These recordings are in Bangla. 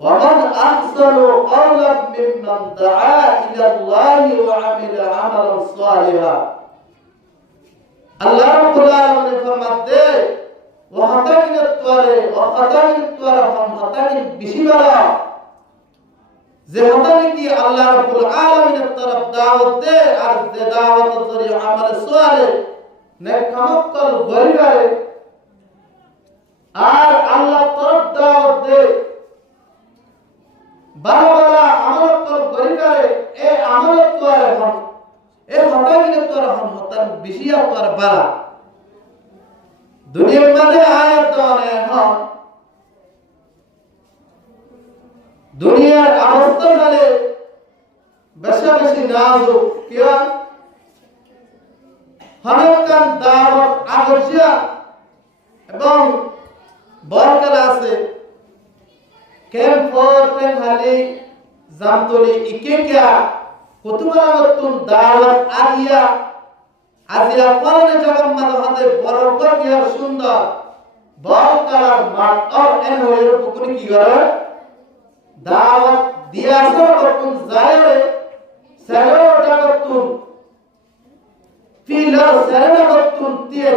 ومن أحسن قولا ممن دعا إلى الله وعمل عملا صالحا আল্লাহ রাব্বুল আলামিন ফরমাতে ওয়া হাতাকিনাত তোয়ারে হাতাকিন বিশিবালা যে হাতানি কি আল্লাহ রাব্বুল আলামিনের তরফ দাওয়াত দে আর যে দাওয়াতের জরিয়ে আমল সালেহ নেক কামকল গরিবারে আর আল্লাহ তরফ দাওয়াত দে বারবারা আমল কর গরিবারে এ আমল তোয়ারে হন এ হাতাকিনে তোয়ারে হন হতান বিশিয়া তোয়ারে বালা দুনিয়ার মাঝে আয়াত দনে হন দুনিয়ার অবস্থা বলে বেশি বেশি নাজুক কিয়া হনকান দাওয়াত আগরজিয়া এবং বরকাল আছে কেমফর পেনহালি জামতলি ইকেকিয়া কুতুবাতুন দাওয়াত আজিয়া পরনে জগন্নাথ হাতে বরকত ইয়ার সুন্দর বরকার মাঠ আর এন হয়ে পুকুরি কি করে দাওয়াত দিয়াছে করতুন জায়রে সেরো ডাকতুন ফিলা সেরো করতুন দিয়ে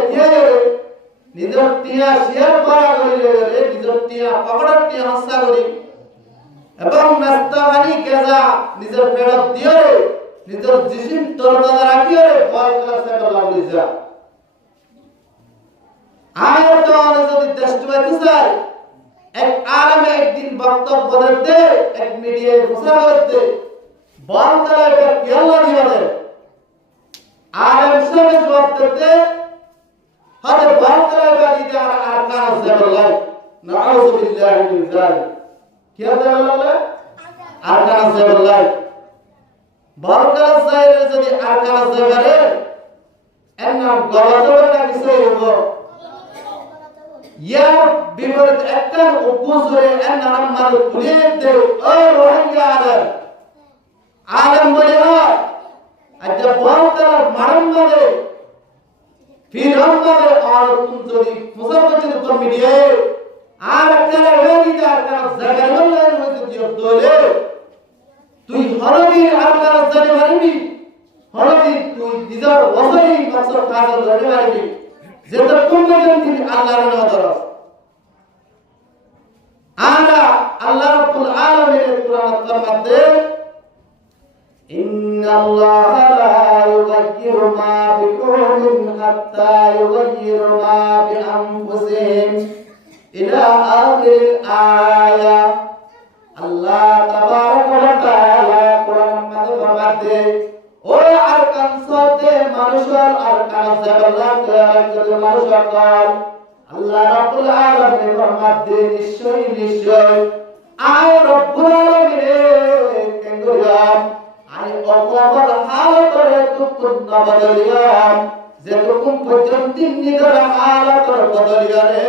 নিজের টিয়া শেয়ার করা করিলে নিজের টিয়া পকড়ার টিয়া হাসা করি এবং নাস্তাহানি গেজা নিজের ফেরত দিয়ে নিজের জিসিম তরতাজা রাখিয়ে বরকত সেটা লাগি যা আয়াত যদি দেশবাইতে চাই এক আরামে একদিন বক্তব্য দিতে এক মিডিয়ায় ঘোষণা করতে বরকত এটা কি আল্লাহ দিবেন আরাম সবে জবাব দিতে হযরত বরকত এটা দিতে আর কাজ দেবলাই নাউযু বিল্লাহি মিন যালিক কি দেবলাই আর কাজ দেবলাই বরকত সাইরে যদি আর কাজ দেবারে এমন গলাদবটা কিছু হবো ইয়া বিপরীত একটা উপজরে এন নামাজ তুলে দে ও রোহিঙ্গা আলম বলে হয় আজ বরকত মারমলে ফিরমলে আর তুম যদি মুসলমান কমিটিয়ে আর একটা রেডিতে আর কাজ জায়গায় হইতে দিও দলে তুই হরবির আর কাজ জানি মারবি হরবি তুই নিজের ওসরি মকসদ কাজ জানি মারবি যেটা কোনজন তিনি আল্লাহর নজর আলা আল্লাহ রাব্বুল আলামিনের কুরআন ফরমাতে ইন্নাল্লাহা লা ইউগাইয়িরু মা বিকওমিন হাত্তা ইউগাইয়িরু মা বিআনফুসিহিম ইলা আখিরিল আয়া আল্লাহ তাবারাক ওয়া তাআলা কুরআন মাঝে ফরমাতে ও আরকান সাথে মানুষের আরকান জাবাল্লাহ করে মানুষের কাল আল্লাহ রাব্বুল আলামিন ফরমাতে নিশ্চয় আয় রব্বুল আলামিন কেঙ্গুরাম আয় অকবর হালতরে তুকুন নবদলিয়াম যেরকম পর্যন্ত নিজের হালতর বদলিয়ারে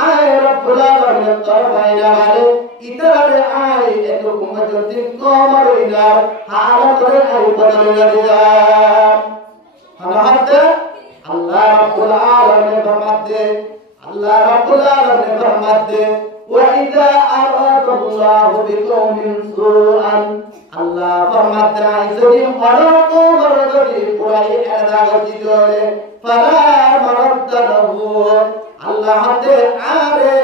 আয় রব্বুল আলামিন তোর ভাইরা মানে ইতারে আয় এরকম পর্যন্ত কমরিনার হালতরে আয় বদলিয়াম হানাতে আল্লাহ রাব্বুল আলামিন ফরমাতে আল্লাহ রাব্বুল আলামিন ফরমাতে ওয়া ইযা আরাদাল্লাহু বিকওমিন সুআন আল্লাহ ফরমাতে যদি হরকম যদি পুরাই এদা গতি করে ফালা মারাদ্দা লাহু আল্লাহ হাতে আরে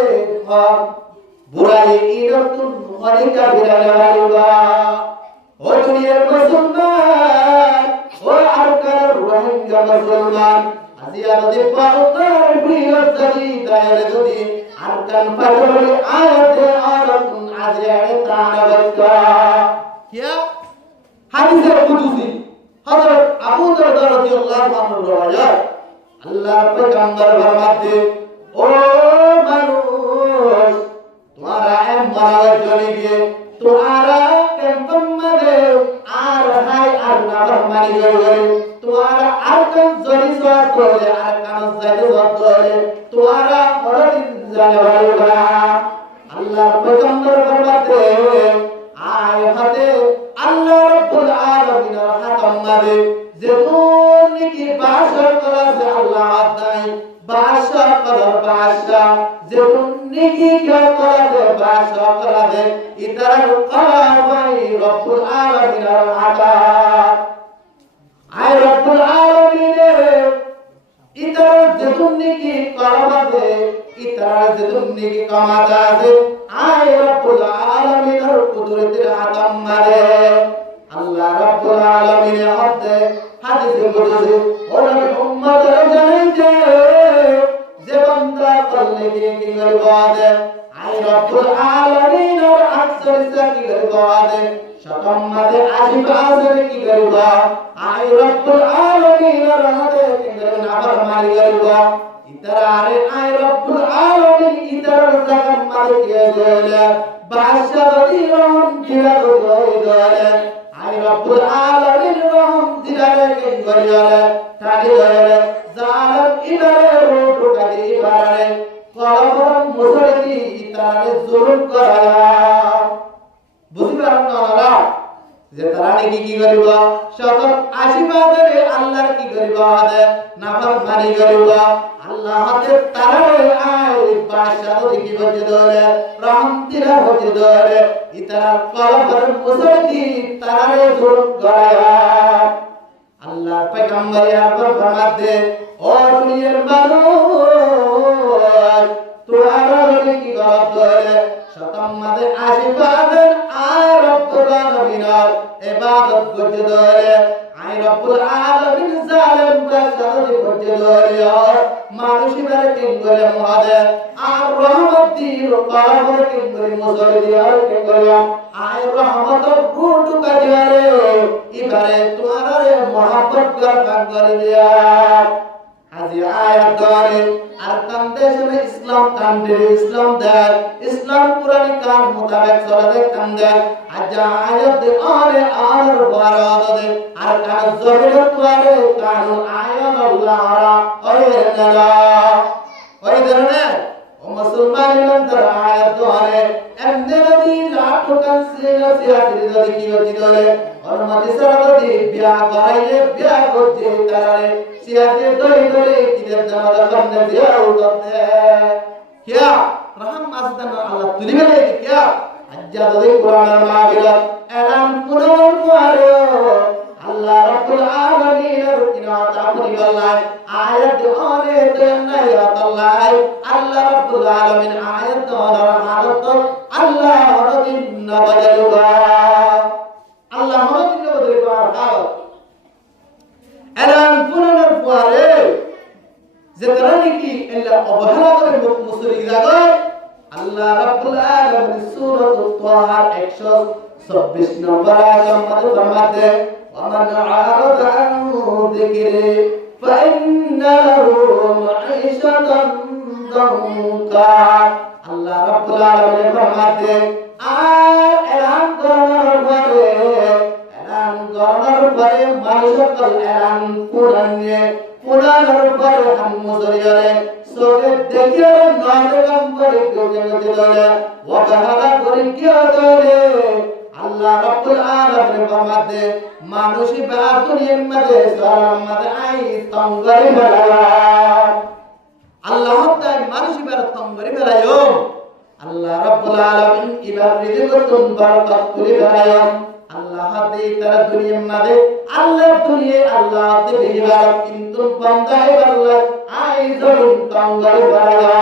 বুরাই ইরতুন খরিকা বিরালাবা ও দুনিয়ার মুসলমান ও আরকার রোহিঙ্গা মুসলমান আজিয়া যদি পাউতার বিরত যদি দায়ের যদি আরকান পাগলি আয়াতে আরাতুন আজিয়া তানাবাকা কিয়া হাদিসে কুদুসি হযরত আবু দারদা রাদিয়াল্লাহু আনহু রাওয়ায়াত আল্লাহ পয়গম্বর ফরমাতে ও মানুষ তোমারা মারা চলে গিয়ে তোমারা কেমন মরে আর হাই আর নাম মারি গেলে তোমারা আর কোন জড়ি সব করে আর কান জায়গা সব করে তোমারা পরদিন জানবা আল্লাহ পয়গম্বর ফরমাতে আয় হাতে আল্লাহ রাব্বুল আলামিন হাকাম মারে যে কোন কি বাসা করা যে আল্লাহ আদাই বাসা করা বাসা যে কোন কি করা যে বাসা করা যে ইতারা কলামাই রব্বুল আলামিনের আযাব আই রব্বুল আলামিনের ইতারা যেতুনি কি করাবে ইতারা যেতুনি কি কামাতা আছে আই রব্বুল আলামিনের কুদরতের আদম মারে আল্লাহ রব্বুল আলামিনের হাতে হাদিসে বলেছে ও নবী উম্মতের জানেন যে বান্দা করলে কি করবে আই রব্বুল আলামিনের আকসর কি করবে শতম মাঝে আশিপাশে কি করবে আই রব্বুল আলামিনের হাতে কি করবে নাফরমানি করবে ইতারে আই রব্বুল আলামিন ইতার জাগাত মাঝে কি দেলে বাদশা দি রহম জিরা দলে আই রব্বুল আলামিন রহম জিরারে কি করিয়ালে তাকে ধরে জালাল ইবারে রূপটা দিবারে কলম মুসলদি ইতারে জুলুম করা বুঝিবার না যে তারা নাকি কি করিব শত 80 বারে আল্লাহর কি করিব নাফরমানি করিব আল্লাহ হাতে তারারে আই বাদশা কি বজে ধরে রহমতিরা বজে ধরে ইতার কলম মুসলদি তারারে জুলুম করা আল্লাহ পয়গম্বর আবার ফরমাতে ও দুনিয়ার মানুষ তোমরা কি করতে শতম মাঝে আশীর্বাদের আর রব্বুল আলামিনের ইবাদত করতে ধরে আই রব্বুল আলামিন জালেম বাদশাহ করতে ধরে মানুষের কিংগরে মহাদে আর রহমত দির কলমের কিংগরে মুসলদি আর কিংগরে আই রহমত গুটু কাজিয়ারে ইবারে তোমারে মোহাব্বত করে দিয়া আজি আয়াত ধরে আর কান্দেশ ইসলাম কান্দে ইসলাম দার ইসলাম কুরআন কান মোতাবেক চলে কান্দে আজ আয়াত আরে আর বরাদে আর কান জমির তোরে কান আয়াত আল্লাহ ওরে নালা ওই ধরনের ও মুসলমান মন্ত্র আয়াত ধরে এমনে নদী লাখ কাছে সিয়াতি নদী কি হতি ধরে और मत सरदी ब्या कराइले ब्या गोजे कराले सियाते दई दई किदे दमादा करने दिया उठते क्या रहम आसदन अल्लाह तुलिबे क्या अज्जा दई कुरान माबिला एलान कुरान पारो अल्लाह रब्बुल आलमीन रुकिना तापरी अल्लाह आयत ओने तन्ना या अल्लाह अल्लाह रब्बुल आलमीन आयत और हालत अल्लाह रदिन नबजलुगा আল্লাহ আমাদের বদলে পাঠাও এলান পুরানোর পরে যে তারা নাকি আল্লাহ অবহেলা করে মুসলিম জায়গায় আল্লাহ রাব্বুল আলামিন সূরা তাহা 126 নম্বর আয়াতের মধ্যে ফরমাতে ওয়ামান আরাদা আন যিকরি ফাইন্না লাহু মাঈশাতান দানকা আল্লাহ রাব্বুল আলামিন ফরমাতে আর এলান করার পরে মানুষের এলান পুরানোর পরে হামজরিয়ারে সোরে দেখে নরকম করে গজে দলে ওয়াবাহা করে কি দলে আল্লাহ রাব্বুল আলামিন ফরমাতে মানুষই বা দুনিয়ার মধ্যে সালাম মধ্যে আই তঙ্গরে বেলা আল্লাহ তাই মানুষই বা তঙ্গরে বেলায়ো আল্লাহ রাব্বুল আলামিন ইবার রিজিকুন বারাকাত করে বেলায়ো আল্লাহ দে তারা দুনিয়ার মধ্যে আল্লাহ দুনিয়া আল্লাহ দে বিবার কিন্তু বান্দায়ে আল্লাহ আই জলুম তঙ্গরে বেলা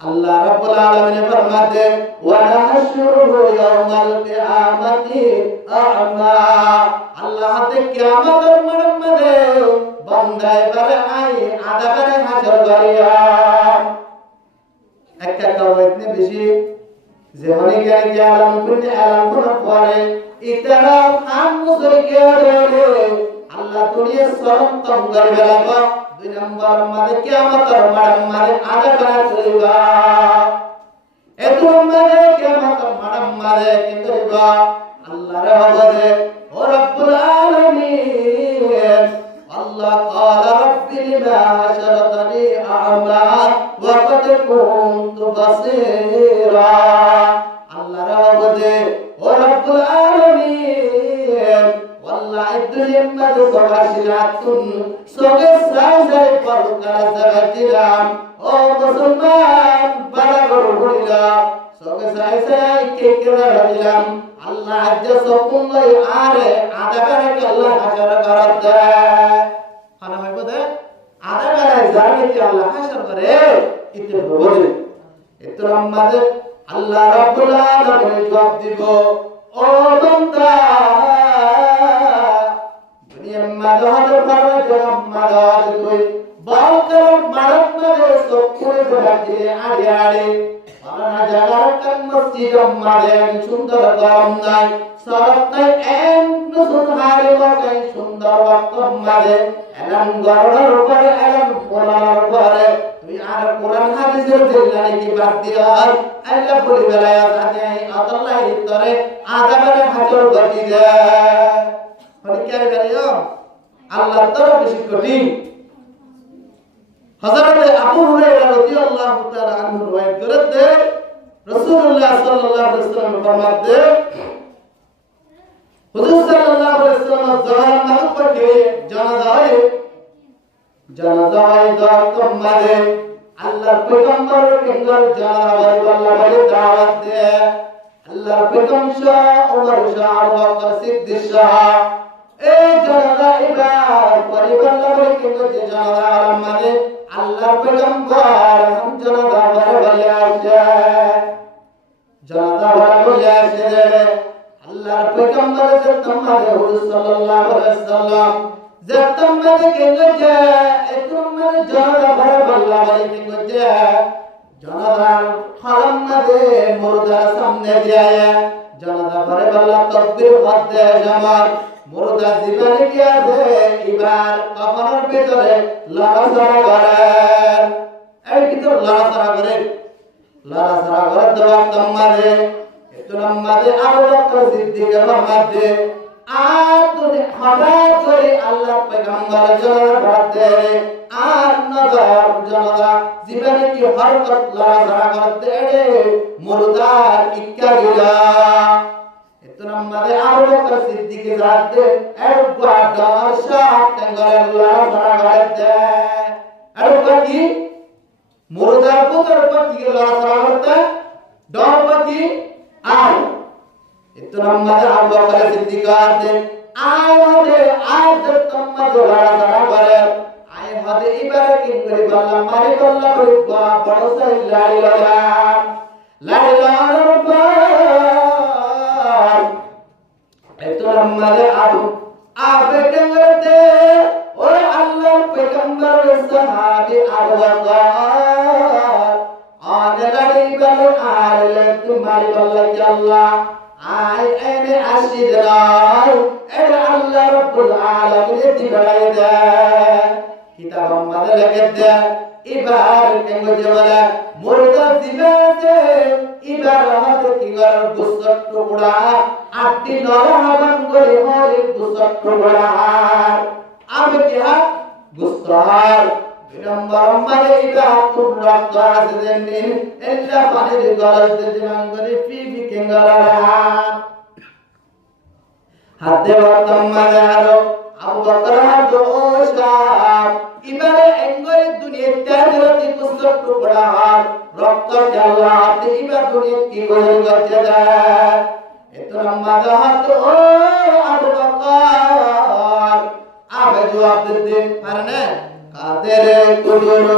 আল্লাহ রাব্বুল আলামিন ফরমাতে ওয়া নাহশুরু ইয়াউমাল কিয়ামাতি আ'মা আল্লাহ তে কিয়ামতের মধ্যে বান্দায়ে বারে আই আযাবের হাজর করিয়া একটা কাওয়াইতনে বেশি যেমন কি আলাম করার পরে ইতারা খান মুসরিকে রে আল্লাহ দুনিয়া সরম তঙ্গর বেলাবা দুই নম্বর মানে কিয়ামতের মারে আযাবের চলিবা এত মানে কিয়ামতের মারে কিন্তু আল্লাহর হবদে ও রব্বুল আলামিন আল্লাহ قال رب لما حشرتني أعمى وقد كنت بصيرا আল্লাহর হবদে ও রব্বুল আলামিন والله الدنيا ما تسواشلاتن سوগে সাইজাই পরকার জাগাতিলাম ও মুসলমান বড় বড় হইলা সবে এসাই কে করে দিলাম আল্লাহ আজ সকুল্লাই আরে আদাবারে আল্লাহ হাজার করতে খানা হইব দে আদাবারে জানি কি আল্লাহ হাজার করে ইতে বলে এত আমাদের আল্লাহ রাব্বুল আলামিন জবাব দিব ও বান্দা দুনিয়ার মাঝে পারে মাঝে তুই বালকার মারত মাঝে সকুলে ধরে আড়ে আড়ে পানা জাগার কান মসজিদ মাঝে সুন্দর গরম নাই সরব নাই এন সুনহারে বাগাই সুন্দর ওয়াক্ত মাঝে এলাম গরমের উপরে এলাম কোরআনের উপরে তুই আর কোরআন হাদিসের দিলানি কি বাদ দিয়ার আল্লাহ বলি বেলায় আছে আল্লাহ ইতরে আযাবের হাজর গতি দে মানে কি করিও আল্লাহ তর বেশি কঠিন হযরত আবু হুরায়রা রাদিয়াল্লাহু তাআলা আনহু riwayat করতে রাসূলুল্লাহ সাল্লাল্লাহু আলাইহি ওয়াসাল্লাম ফরমাতে হুজুর সাল্লাল্লাহু আলাইহি ওয়াসাল্লাম জাহান নামক পড়ে জানাজায় দাওয়াত মারে আল্লাহর পয়গম্বর কিংবার জানাজায় বলে দাওয়াত দে আল্লাহর পয়গম্বর শাহ ওমর শাহ আবু বকর সিদ্দিক শাহ এই জানাজা ইবার পরিবার লাগে কিংবা জানাজা মানে আল্লাহর পয়গম্বর हम জানাজা বলে আসে জানাজা বলে আসে আল্লাহর পয়গম্বর যে তোমাদের হুজুর সাল্লাল্লাহু আলাইহি ওয়াসাল্লাম যে তোমাদের কেঙ্গে যে তোমাদের জানাজা বলে কেঙ্গে যে জানাজার হারাম মাঝে মুর্দার সামনে যায় জানাজা বলে তাকবীর পড়তে জামাত মুর্দা জীবনে কি আছে এবার কবরের ভিতরে লড়াচড়া করে এই কিন্তু লড়াচড়া করে দেওয়া তোমাদের এত নামাজে আবু বকর সিদ্দিকের মধ্যে আর তুমি হঠাৎ করে আল্লাহ পয়গম্বর জানাজা পড়তে আর নজর জানাজা জীবনে কি হরকত লড়াচড়া করতে মুর্দার ইক্কা গিলা নামাজে আবু বকর সিদ্দিক রাতে একবার দশাত করে লড়াচড়া করতে আর কি মুর্দার পুত্র কি লড়াচড়া করতে ডর কি আর এত নামাজে আবু বকর সিদ্দিক রাতে আয় হদে আজ তোমার লড়াচড়া করে আয় হদে এবারে কি করে বললাম মারি বললাম বড় সাই লাড়ি এতো আমারে আবে কেঙ্গতে ও আল্লাহ পয়গম্বর সাহাবী আবু বকর আনে লাড়ি বলে আলে তোমারি বলে আল্লাহ আয় এনে আসিদ রাই এর আল্লাহ রাব্বুল আলামিন দিবাই দে কিতাব আমাদের লেখে দে এবার কেঙ্গ বলে মুর্দা দিবাতে এবার আমাদের কি করার গুসত টুকরা আটটি নরহাবান করে হরে গুসত টুকরা আবে কি হাত গুসতার বিনম্বর মানে এবার তোমরা কাজ দেন এল্লা পানির গলাস দেন করে ফি কেঙ্গারা হাতে বর্তম মাজারো আবু বকর দোষার ইবারে এঙ্গরে দুনিয়াতে তাজরতি গুসত টুকরা রক্ত জাল্লাত ইবা দুনিয়া কি করে গজে দেয় এত লম্বা হাত ও আবু বকর আবে জবাব দিতে পারে কাদের কুদুর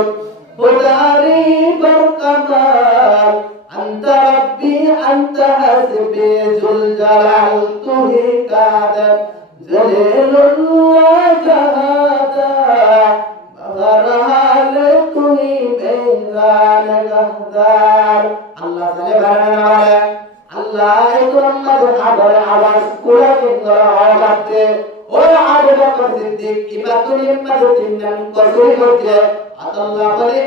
খুদারি বরকমাল أنت ربي أنت حسبي ذو الجلال তুহি কাদের جليل وجهادا بغرهال তুহি বেজান গহদার আল্লাহ সালে বানানে আল্লাহ তোমার আবার আওয়াজ পুরা কিংবা আওয়াজে ও আবু বকর সিদ্দিক ইবাতুল ইম্মাদ তিনজন কসুরি করতে আল্লাহ বলে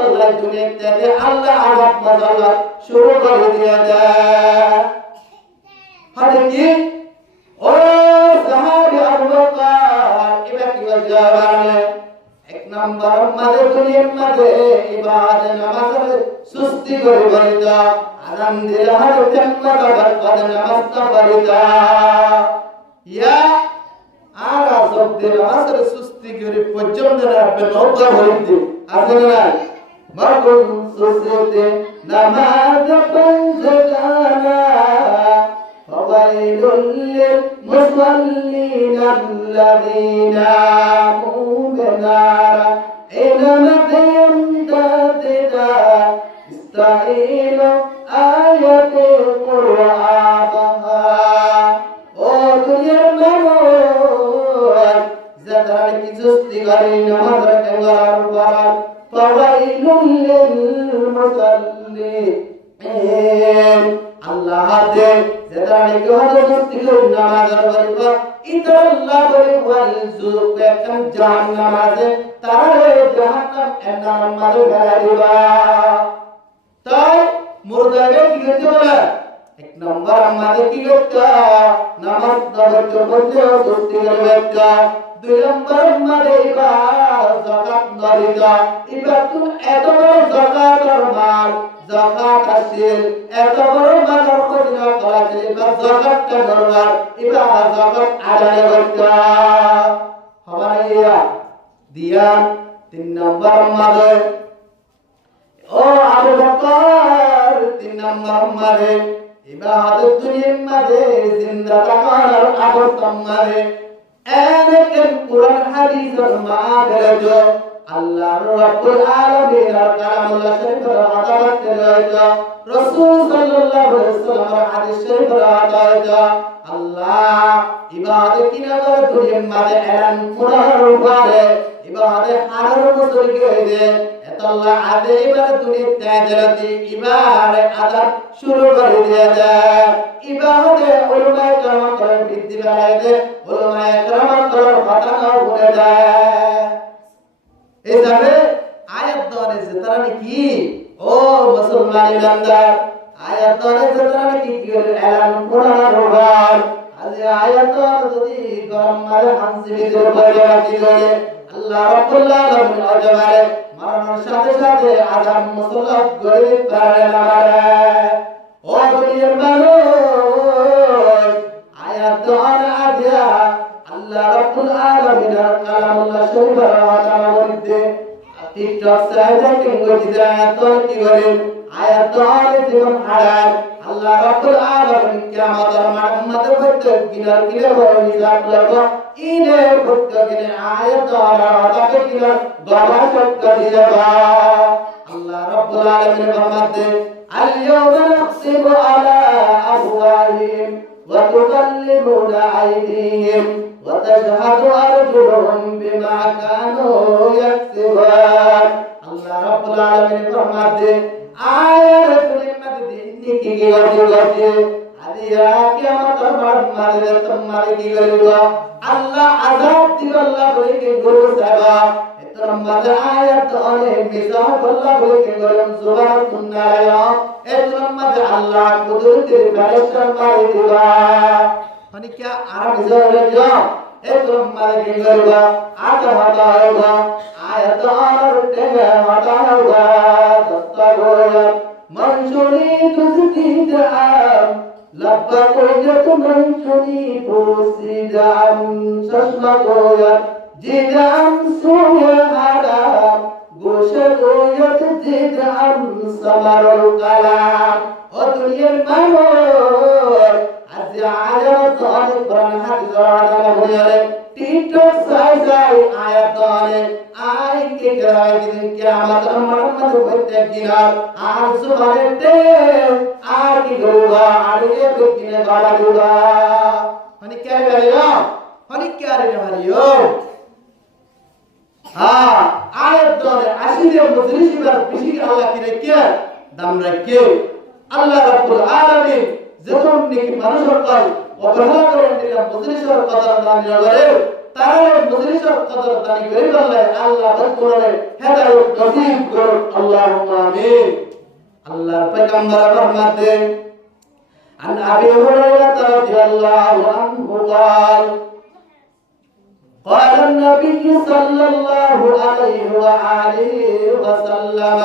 আল্লাহ দুনিয়াতে আল্লাহ আওয়াজ মাজালা শুরু করে দিয়ে দেয় হঠাৎ কি ও সাহাবী আবু বকর ইবা কি ওয়াজাবানে এক নাম্বার মাঝে দুনিয়ার মাঝে ইবাদত নামাজের সুস্তি করে বলিতা আরাম দিল হর তেম্মা বাবার পদ নামাজটা বলিতা ইয়া আরা সব দিল নামাজের সুস্তি করে পর্যন্ত রাখবে নৌকা হইতে আছে না মরকুসুসতে নামাজ পঞ্জগানা ফাওয়াইলুল লিল মুসাল্লিনা আল্লাযীনা মুমিনারা ইলমাতাম দাদিদা ইস্তাঈনু আয়াতুল কুরআনহা ও দুনিয়ার মানুষ যারা কি জুস্তি করে নামাজ পড়ার পর ফাওয়াইলুল লিল মুসাল্লিন আল্লাহ হাতে যারা কি জুস্তি করে নামাজ পড়ার ইতর আল্লাহ বলে ওয়াল যুকাম জাহান্নাম আছে তারে জাহান্নাম এর নামাজ গাড়িবা তাই মুরদাকে কি করতে বলে এক নম্বর আমাদের কি করতে নামাজ ধরতে বলতে জুস্তি করবে দুই নম্বর আমাদের যাকাত নরিদা এবার তুমি এত বড় যাকাতের মাল যাকাত আসিল এত বড় মালের খরচ করা ছিল এবার যাকাতটা দরকার এবার যাকাত আদায় করতে হবাইয়া দিয়া তিন নম্বর আমাদের ও আবু বকর তিন নম্বর আমাদের ইবাদত দুনিয়ার মাঝে জিন্দা থাকার অবস্থা মাঝে এনেকেন কুরআন হাদিসের মাঝে আল্লাহ রাব্বুল আলামিন আর কালামুল্লাহ শরীফের আদালত রয়েছে রাসূল সাল্লাল্লাহু আলাইহি ওয়াসাল্লামের হাদিস শরীফের আদালত আল্লাহ ইবাদত কিনার দুনিয়ার মাঝে এলান করার উপরে ইবাদত হাজার বছর গিয়ে আল্লাহ আদে ইবাদত দুনিয়ার তাজরতি ইবাদত আদাব শুরু করে দিয়েছে ইবাদতে উলামায়ে কেরাম করেন বৃদ্ধি বাড়ায় দে উলামায়ে কেরাম করেন ফাতানা বলে দেয় এভাবে আয়াত দ্বারা যেতারা কি ও মুসলমান ইমানদার আয়াত দ্বারা যেতারা কি এলান করার রোগার আজ আয়াত যদি গরম মারে হামসি ভিতরে পড়ে রাখি করে আল্লাহ রাব্বুল আলামিন আজবারে মারানোর সাথে সাথে আযাব মুসল্লাত করে পারে না মারে ও দুনিয়ার মানুষ আয়াত দ্বারা আদিয়া আল্লাহ রাব্বুল আলামিন কালামুল্লাহ শরীফের আয়াতের মধ্যে টিকটক সাইডে কিংবা আয়াত কি করে আয়াত দ্বারা জীবন হারায় আল্লাহ রাব্বুল আলামিন কিয়ামতের মাঠে উম্মতের প্রত্যেক দিনের কিলে বড় হিসাব লাগবে ইনে প্রত্যেকের আয়াত দ্বারা তাকে কিনা গলা সত্য দিবা আল্লাহ রাব্বুল আলামিন ফরমাতে আল ইয়াওমা নাকসিবু আলা আফওয়াহিহিম ওয়া তুকাল্লিমুনা আইদিহিম ওয়া তাশহাদু আরজুলুহুম বিমা কানু ইয়াকসিবুন আল্লাহ রাব্বুল আলামিন ফরমাতে আয়াত কি গতি আদিয়া কিয়ামতের মাঠে তোমারে কি করিব আল্লাহ আযাব দিব আল্লাহ বলে কি গুরু সাহেব এতর মাঝে আয়াত অনেক মিসাল আল্লাহ বলে কি গরম জবান সুন্নায়া এতর মাঝে আল্লাহ কুদরতের ফেরেশতা মারি দিবা মানে কি আরাম জরে যাও এতর মাঝে কি করিব আতা হতা হইব আয়াত আর টেগে হতা হইব দস্তা গোয় মনসুরি তুসিদাম লাব্বা কোয়ত মনসুরি পুসিদাম চশমা কোয়ত জিদাম সুয়াহারাম গোশে কোয়ত জিদাম সামারুল কালাম ও দুনিয়ার মানুষ আজ আয়াত অনেক কোরআন হাদিস আদানা হয়ে টিকটক সাই আয়াত অনেক আই কে গায় দিন কিয়ামত মুহাম্মদ প্রত্যেক দিন আর সুবহানাতে আর কি গরুবা আর কে কিনে গাড়া দিবা মানে কে গায়ো মানে কে আরে হারিও আয়াত ধরে আসিরে মুজরিসিবার বেশি আল্লাহ কি রেখে দাম রাখে আল্লাহ রাব্বুল আলামিন যখন নাকি মানুষের কাজ অবহেলা করে দিলাম মুজরিসের কদর দান করে তারে মুজরিসের কদর দান করে আল্লাহ বলে হেদায়েত নসিব করুন আল্লাহুম্মা আমিন আল্লাহর পয়গম্বর ফরমাতে আন আবি হুরায়রা রাদিয়াল্লাহু আনহু قال قال النبي صلى الله عليه وآله وسلم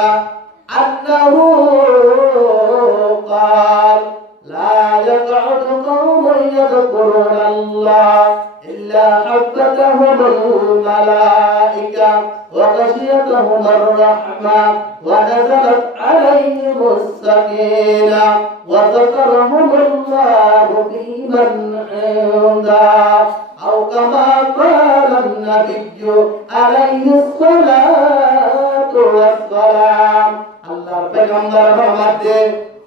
أنه قال لا يقعد قوم يذكرون الله إلا إلا حفتهم الملائكة وغشيتهم الرحمة ونزلت عليهم السكينة وذكرهم الله في من عنده أو كما قال النبي عليه الصلاة والسلام الله پیغمبر فرماتے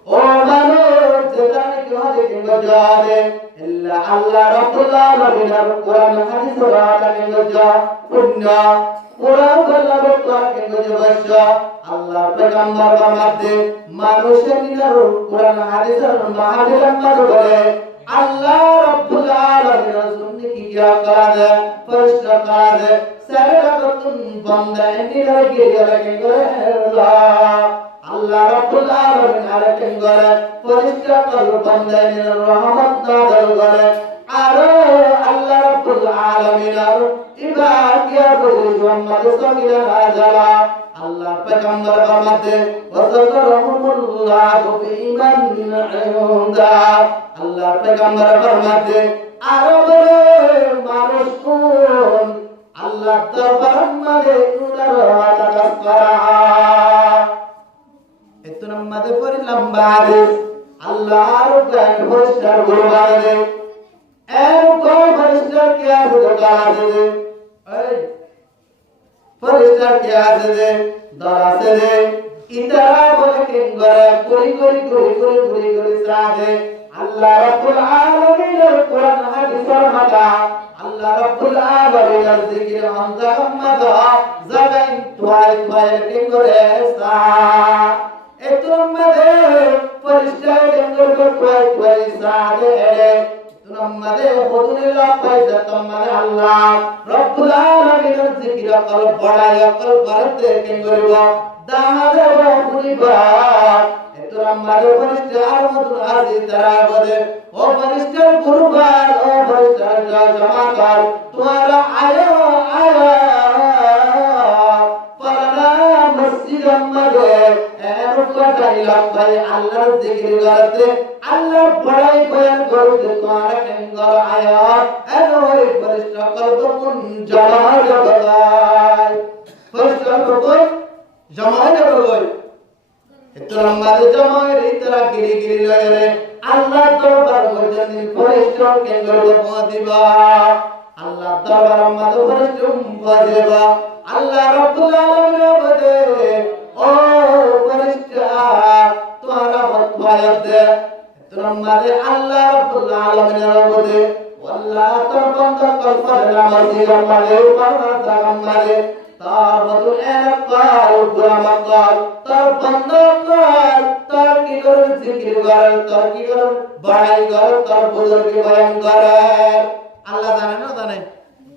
او মানুষ যেখানে কি হয় কিংবা যাবে ইল্লা আল্লাহ রাব্বুল আলামিন কোরআন হাদিস ওয়ালা কিংবা পুণ্য কোরআন বলা বলা কিংবা জবশ আল্লাহ পেগম্বর ফরমাতে মানুষের নিরার কোরআন হাদিসের মাহাদিলাম বলে আল্লাহ রাব্বুল আলামিন সুন্নি কি কিয়া করা দে ফরিস্তা করা দে সারা কতুন বান্দা নিরার গিয়ে কিংবা আল্লাহ রাব্বুল আলামিন আরেকজন করে ফরিস্তা কল বান্দা নিরার রহমত নাযিল করে আর আল্লাহ রাব্বুল আলামিন আর ইবাদিয়া বলি মুহাম্মদ সাল্লাল্লাহু আলাইহি ওয়াসাল্লাম আল্লাহ পয়গম্বর ফরমাতে ওয়াসাল্লাহুল্লাহু বিমান ইনদা আল্লাহ পয়গম্বর ফরমাতে আরবে মানুষ কোন আল্লাহ দরবার মধ্যে উনার আলাদা করা এত নামাজে পড়ি লম্বা হাদিস আল্লাহর গান ফরিস্তার গুরবানে এর কোন ফরিস্তার কি আছে দোকানে এই ফরিস্তার কি আছে দে দর আছে দে ইতারা বলে কিং করে করি সাদে আল্লাহ রাব্বুল আলামিনের কোরআন হাদিসের মাথা আল্লাহ রাব্বুল আলামিনের জিকির অন্তর মাথা জাগাই তোয়াই কিং করে সা এত মধ্যে ফরিস্তার কিং করে তোয়াই সাদে তুনাম্মাদে খুদুনিল্লাহ পয়সা তোমারে আল্লাহ রব্বুল আলামিনের জিকির কল বড়াই কল করতে কিং করিব দাহারে বুনিবা তুনাম্মাদে ফরিস্তার মতুন আজি তারা বদে ও ফরিস্তার কুরবান ও ফরিস্তার জামাকার তোমারা আয়ো পারা মসজিদ আম্মাদে এরকটাইলা ভাই আল্লাহর জিকির করতে আল্লাহ বড়াই বয়ান করতে তোমারা কেঙ্গর আয়াত এনই ফরিস্তা কলবকুন জমা জগদাই ফরিস্তা কলবকুন জমা জগদাই ইতরামাদ জমায়ের ইতরা গিরি লয়রে আল্লাহ দরবার গজনি ফরিস্তা কেঙ্গর দিবা আল্লাহ দরবার আমাদ ফরিস্তা দিবা আল্লাহ রাব্বুল আলামিন বদে ও ফরিস্তা তোমারা বদবায়ত দে তুমারে আল্লাহ রাব্বুল আলামিনের বদে আল্লাহ তোর বান্দা কলফারে নামাজি আমারে পারনা আমারে তার বদু এরকাল গুরামাকাল তার বান্দা কাল তার কি করে জিকির করে তার কি করে বড়াই করে তার বুজুর্গি বয়ান করে আল্লাহ জানে না জানে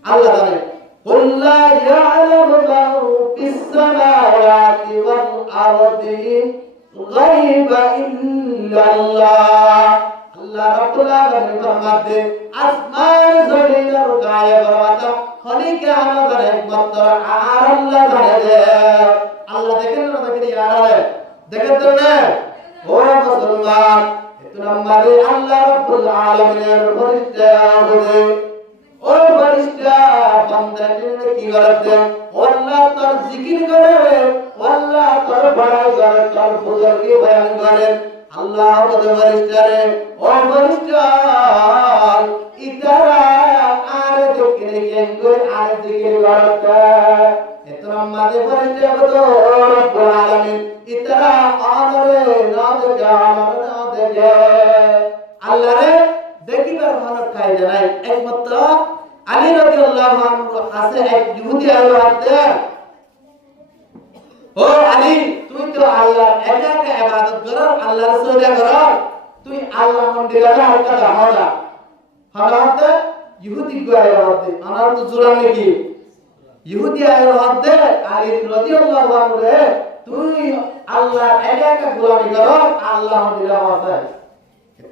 আল্লাহ জানে قل لا يعلم من في السماوات والأرض الغيب إلا الله আল্লাহ রাব্বুল আলামিন ফরমাতে আসমান জমিনের গায়ে বরাতা খলিকা আমাদের একমাত্র আর আল্লাহ জানে আল্লাহ দেখেন না দেখেন ইয়ারে দেখেন তো না ও মুসলমান এত নম্বরে আল্লাহ রাব্বুল আলামিনের ফরিস্তা বলে ও ফরিস্তা বান্দাকে কি করতে আল্লাহ তার জিকির করে আল্লাহ তার বড়াই করে তার বুজুর্গি বয়ান করে আল্লাহ ওদের ফরিস্তারে ও ফরিস্তা ইতারা আর জিকির কেঙ্গুর আর জিকির করতে এত নম্বরে ফরিস্তা বলো রব্বুল আলামিন ইতারা আনরে না দেখে আল্লাহ রে দেখিবার ভালো খাই জানাই একমাত্র আলী রাদিয়াল্লাহু আনহু আছে এক ইহুদি আইলো হাতে ও আলী তুই তো আল্লাহর একা ইবাদত কর আল্লাহর সজদা কর তুই আল্লাহ মন্দিরে হালকা দাওয়া হারাতে ইহুদি গায়ো হাতে আমার তো জোরা নাকি ইহুদি আইলো হাতে আলী রাদিয়াল্লাহু আনহু রে তুই আল্লাহর একা গোলামি কর আল্লাহ মন্দিরে আছে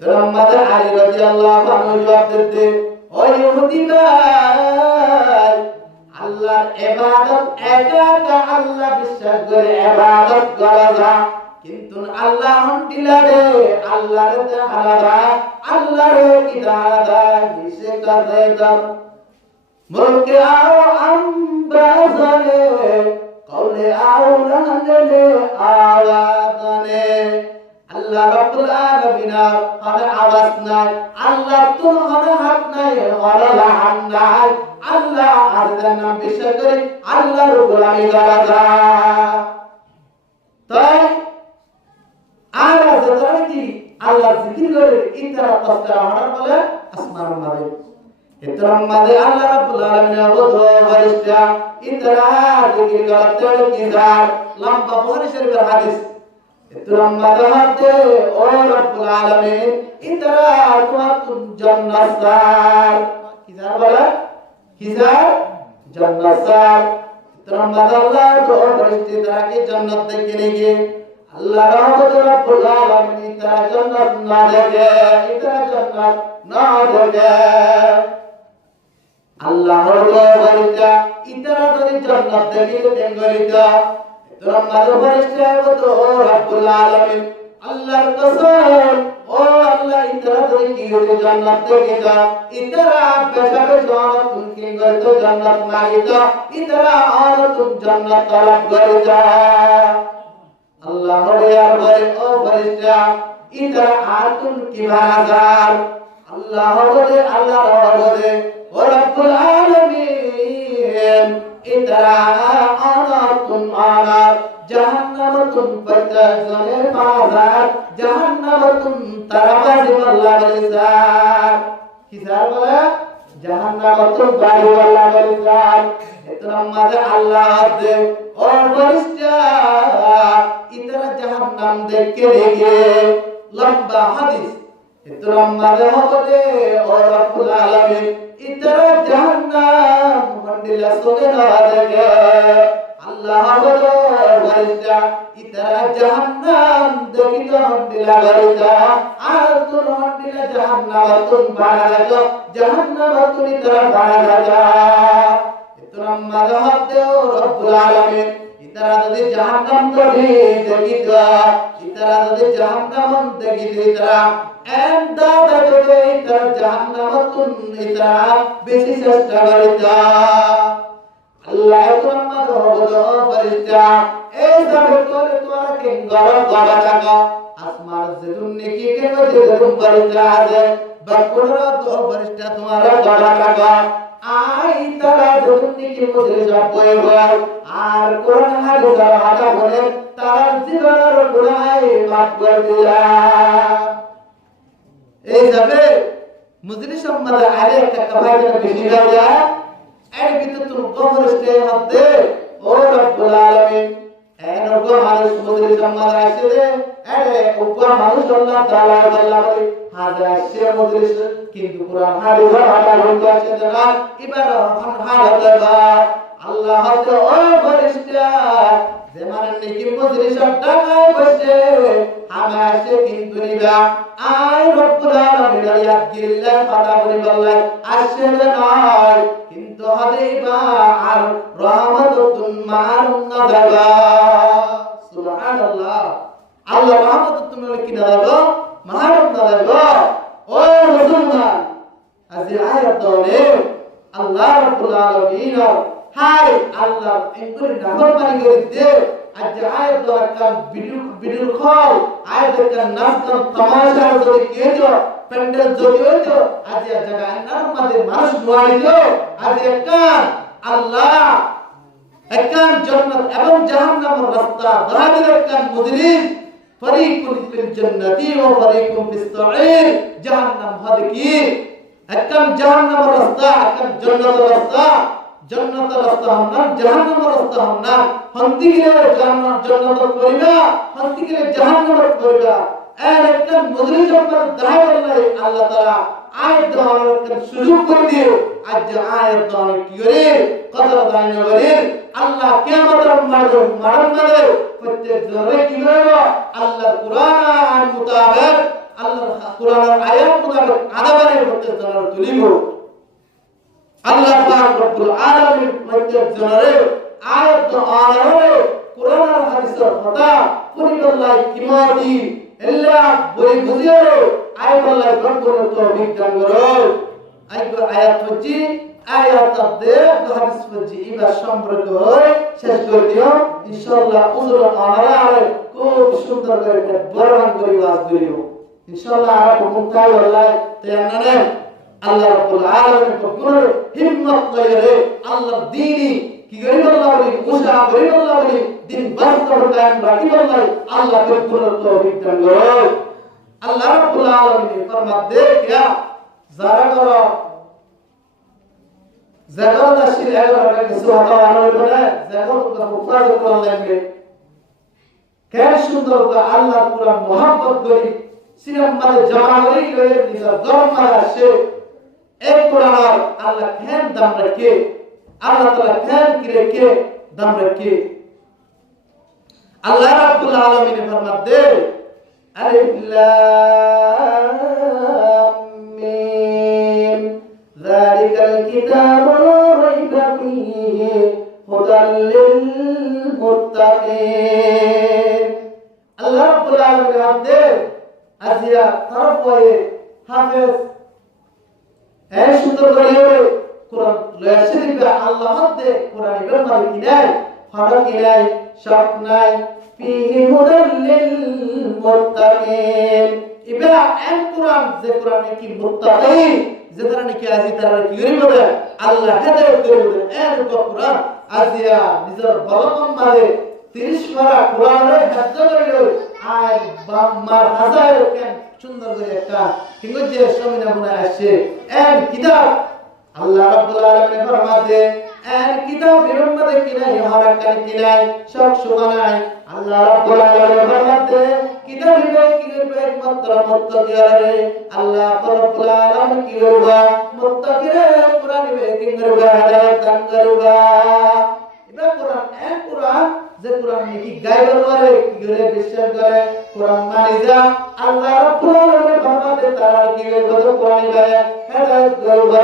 তোমাদের আলী রাদিয়াল্লাহু আনহু জবাব দিতে ও ইহুদি ভাই আল্লাহর ইবাদত একা আল্লাহ বিশ্বাস করে ইবাদত করা কিন্তু আল্লাহ দিলারে আল্লাহর আলাদা আল্লাহর কি দাদা কিসে করে দাও মুলকে আও আমবাজানে কওলে আওলানে আওয়াজানে আল্লাহ রাব্বুল আলামিনের হরে আওয়াজ নাই, আল্লাহ তোর হরে হাত নাই, হরে লাহান নাই, আল্লাহ আরদের নাম বিশ্বাস করি, আল্লাহর গোলামি করা যায়। তাই আর যারা কি আল্লাহ জিকির করে ইতরা তাসবিহ হওয়ার ফলে আসমানের মাঝে ইতরার মাঝে আল্লাহ রাব্বুল আলামিনের বন্ধু ফেরেশতা ইতরা জিকির করতে কি যায় লম্বা বুখারী শরীফের হাদিস ইতরার মাঝে হাতে ও রাব্বুল আলামিন ইতরা তুআতুন জান্নাতার কি যায় বলে কি যায় জান্নাতার ইতরার মাঝে আল্লাহ দো ফেরেশতা তাকে জান্নাত দেখে নিয়ে আল্লাহ রাব্বুল আলামিন তারা জান্নাত না দেখে ইতরা জান্নাত না দেখে আল্লাহর ফেরেশতা ইতরা যদি জান্নাত দেখে তেঙ্গলিতা তোরা মাঝে ফেরেশতা তো রাব্বুল আলামিন আল্লাহর কসম ও আল্লাহ ইতরা যদি কি হতে জান্নাত দেখে যা ইতরা বেশাবে জান্নাত কি করতে জান্নাত মাগিতা ইতরা আর তুম জান্নাত তলব করে যা আল্লাহ হরিয়ার বলে ও ফেরেশতা ইতরা আতুন কি বাজার আল্লাহ বলে আল্লাহ বলে ও রব্বুল আলামিন ইতরা আতুন আলা জাহান্নামাতুন ফাতাজানে বাজার জাহান্নামাতুন তারাবাজি আল্লাহ বলেছেন কি স্যার বলে জাহান্নামাতুন বাজি আল্লাহ বলেছেন ইতরা মাঝে আল্লাহ দে ও ফেরেশতা ইতরা জাহান্নাম দেখে দেখে লম্বা হাদিস ইতরা মাঝে হবে ও রব্বুল আলামিন ইতরা জাহান্নাম মন্ডিলা সোগে না দেখে আল্লাহ বলে ফেরেশতা ইতরা জাহান্নাম দেখি তো মন্ডিলা গরিতা আর তুন মন্ডিলা জাহান্নাম তুন বাড়া লাগো জাহান্নাম তুন ইতরা বাড়া লাগা ইতরা মাঝে হবে ও রব্বুল আলামিন ইতরা যদি জাহান্নাম দেখি তো ইতরা যদি জাহান্নাম দেখি ইতরা এন্ডা দেখে ইতরা জাহান্নাম তুন ইতরা বেশি চেষ্টা করিতা আল্লাহ তোমার হবো ফেরেশতা এই সবে করে তোমার কে গরম করা লাগা আসমান জেতুন নেকি কে মধ্যে জেতুন ফেরেশতা আছে বকুরা তো ফেরেশতা তোমার গড়া লাগা আই তারা জেতুন নেকি মধ্যে সব বই বই আর কোরআন হাদিস আর হাদা বলে তার জীবনের গুনাহ মাফ করে দিলা এই সবে মুজলিস সম্মাদ আলে একটা কবাইর বেশি গাওয়া এর ভিতর তো ফেরেশতা মধ্যে ও রব্বুল আলামিন এর ওপর মানুষ মুজলিস সম্মাদ আসে দে এরে ওপর মানুষ আল্লাহ তাআলা আল্লাহ বলে হাজা সে মুজলিস কিন্তু কোরআন হাদিস হাদা বলতে আছে না এবার হাদা আল্লাহ তো ও ফেরেশতা যেমানে নেকি মজলিস টাকায় বসে হামাসে কিন্তু নিবা আই রব্বুল আলামিন ইয়াকিল্লাহ ফাদা বলি বললাই আসলে নয় কিন্তু হাদিবা আর রহমাতুন মারুন নাদাবা সুবহানাল্লাহ আল্লাহ রহমাতুন কি নাদাবা মারুন নাদাবা ও মুসলমান আজি আয়াত দলে আল্লাহ রব্বুল আলামিন হাই আল্লাহ একবার নাফরমানি করে দে আজ আয়াত দরকার ভিডিও কল আয়াত দরকার নাচ গান তামাশা যদি কেছো প্যান্ডেল যদি হইতো আজ জায়গা নার মধ্যে মানুষ নোয়াইলো আজ একখান আল্লাহ একখান জান্নাত এবং জাহান্নামের রাস্তা দাঁড়াবে একখান মুজলিম ফরিকুন ফিল জান্নাতি ওয়া ফরিকুন ফিস সাঈর জাহান্নাম হদ কি একখান জাহান্নামের রাস্তা একখান জান্নাতের রাস্তা জান্নাতের রাস্তা না জাহান্নামের রাস্তা না হন্তি গেলে জান্নাতের করিবা হন্তি গেলে জাহান্নামের করিবা এর একটা মুজরিম সম্পদ দাঁড়ায় নাই আল্লাহ তাআলা আয়াত দেওয়ার সুযোগ করে দিও আজ আয়াত দেওয়ার কি করে কথা দাঁড়ায় বলে আল্লাহ কিয়ামতের মাঠে প্রত্যেক জনে কি করবে আল্লাহ কুরআন মোতাবেক আল্লাহর কুরআনের আয়াত মোতাবেক আদাবারে প্রত্যেক জনের তুলিব আল্লাহ পাক রব্বুল আলামিন প্রত্যেক জনের আয়াত আনারে কুরআনের হাদিসের কথা পরিবল্লাই কিমাদি এল্লা বই বুঝিও আয়াত আল্লাহ রব্বুল তৌফিক দান করো আয়াত হচ্ছে আয়াতে হাদিস বলছি এবার সম্পর্ক হয় শেষ করে দিও ইনশাআল্লাহ উজুর আনারে খুব সুন্দর করে বর্ণনা করি ওয়াজ করিব ইনশাআল্লাহ আর মুক্তাই আল্লাহ তেয়ানানে আল্লাহ রাব্বুল আলামিন কোন হিম্মত লইরে আল্লাহর দ্বীনি কি করি আল্লাহ বলি মুসা করি আল্লাহ বলি দিন বাস্তব কায়েম রাখি আল্লাহ আল্লাহ কে কোন তৌফিক দান করো আল্লাহ রাব্বুল আলামিন ফরমাতে কিয়া যারা করো জাগাত আসিল এগারোটা কিছু হওয়া আনন্দ না জাগাত তো মুফাদ কোরআন লাগবে কেন সুন্দর কা আল্লাহ কোরআন মোহাম্মত করি সিরাম মাঝে জমা করি লয়ে নিজের গরম আসে এক কোরআন আল্লাহ কেন দাম রাখে আল্লাহ তাআলা কেন কি রেখে দাম রাখে আল্লাহ রাব্বুল আলামিন ফরমাতে আলিফ লাম মিম যালিকাল কিতাবু লা রাইবা ফীহি হুদাল লিল মুত্তাকিন আল্লাহ রাব্বুল আলামিন আপনি আজিয়া তরফ হয়ে হাফেজ এই সুন্দর করে কোরআন লয়াসে দিবে আল্লাহ মধ্যে কোরআন ইবার মানে কি নাই ফারাক নাই শক নাই ফীহি হুদাল লিল মুত্তাকিন ইবা আল কোরআন যে কোরআনে কি মুত্তাকিন যে তারা নাকি আজি তারা কি করিবে আল্লাহ হেদায়েত করিবে এই কোরআন আজিয়া নিজের বলকম মারে 30 পারা কোরআনের হাফজ করিল আর মার হাজার কেন সুন্দর করে একটা কিংবা যে সমিনা গুনাহ আসে এই কিতাব আল্লাহ রাব্বুল আলামিন ফরমাতে এই কিতাব এর মধ্যে কি নাই হরাকান কি নাই সব সুবহানাই আল্লাহ রাব্বুল আলামিন ফরমাতে কিতাব কি করবে একমাত্র মুত্তাকিরে আল্লাহ রাব্বুল আলামিন কি করবে মুত্তাকিরে কোরআন কি করবে হেদায়েত দান করবে এটা কোরআন এক কোরআন যে কোরআন নাকি গায়বের করে কি করে বিশ্বাস করে কোরআন মানে যা আল্লাহ রাব্বুল আলামিন ফরমাতে তারা কি করবে কোরআন গায় হেদায়েত করবে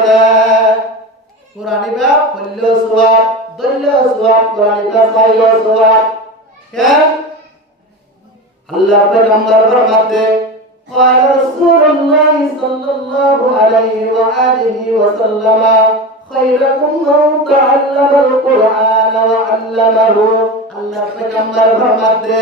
কোরআন বা পড়লো সওয়াব দল্লো সওয়াব কোরআন বা পাইলো সওয়াব কেন আল্লাহ পয়গম্বর ফরমাতে قال رسول الله صلى الله عليه وآله وسلم خيركم من تعلم القرآن وعلمه আল্লাহ পয়গম্বর ফরমাতে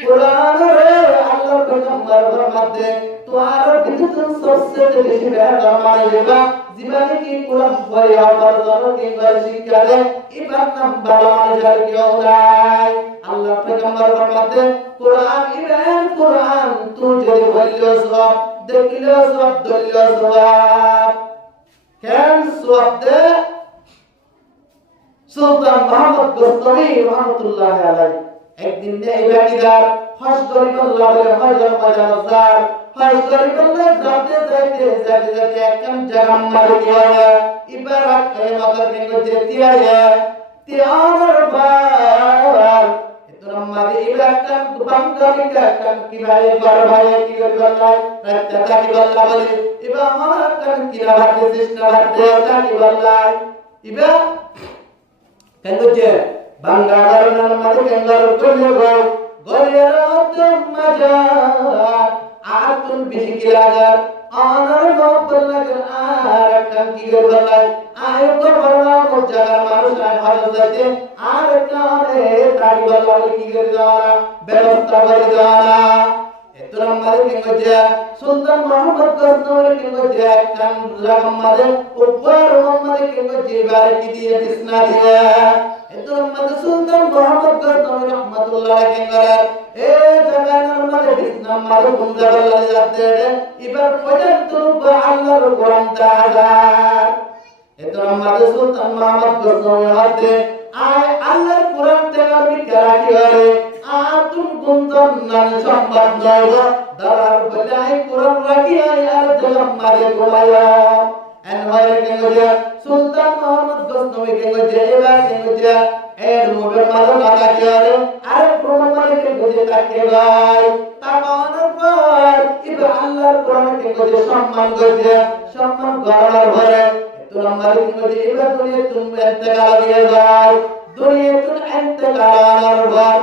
কোরআন রে আল্লাহ পয়গম্বর ফরমাতে তোমার বিদ্যুৎ সবচেয়ে বেশি বেহতর মানেবা জীবনে কি কোরআন পড়ে আমার জন্য কি করে শিক্ষা দে ইবার নাম ভালো মানুষের কেউ নাই আল্লাহ পয়গম্বর ফরমাতে কোরআন ইবেন কোরআন তুই যদি বললো সব দেখলো সব দললো সব কেন সব দে সুলতান মোহাম্মদ গজনবী রহমাতুল্লাহ আলাইহি একদিন এই ব্যক্তিদার হজ করিবাল্লাহ বলে হজর মজার হজ করিবাল্লাহ যাতে একদম জাগাম মারি দিয়া ইবারত কিয়ামতের দিন যেতিয়াতিয়ার বার এতরম মারি ইবারত বাঙ্গালি কান কি ভাই বার ভাই কি করবাল্লাহ রাতটা কি বল্লাহ বলে ইবা আমার কান কি রাতে কৃষ্ণ রাতে কি বল্লাহ ইবা কেন যে বাঙ্গালার নাম কেঙ্গার কইলে গো গরিয়ার আদম মাজার আতুন বিশকি লাগার আনার গবল লাগার আর কান কি গবলাই আয় তো বড়া জায়গার মানুষ আর ভালো যাচ্ছে আর কানে তাড়ি বলা কি করে যাওয়া ব্যবস্থা করে যাওয়া এতরা মারে কেঙ্গ যে সুলতান মোহাম্মদ গজনবী কেঙ্গ যে কান লাগাম মারে উপর মোহাম্মদ কেঙ্গ যে বারে কি দিয়ে বিছনা দিয়ে এতরা মারে সুলতান মোহাম্মদ গজনবী রহমাতুল্লাহ কেঙ্গর এ জায়গার মারে বিছনা মারে গুঞ্জা বলা যাচ্ছে এবার পর্যন্ত আল্লাহর কোরআন তাআলা এতরা মারে সুলতান মোহাম্মদ গজনবী হাতে আয় আল্লাহর কোরআন তেলাওয়াত করা কি হয় আতুন গুনতন নান সম্মান নয় দারার বজায় কোরআন রাখি আয় আর জলম মারে গোলায়া এন হয় কেন যে সুলতান মোহাম্মদ গজনবী কেন যে এবার কেন যে এর মুখে মারো লাগা করে আর প্রমাণ করে কেন যে তাকে ভাই তাকানোর পর ইবা আল্লাহর কোরআন কেন যে সম্মান করে সম্মান করার পরে তো আমরা কেন যে এবার দুনিয়া তুমি ইন্তেকাল হয়ে যায় দুনিয়া তুমি ইন্তেকাল হওয়ার পর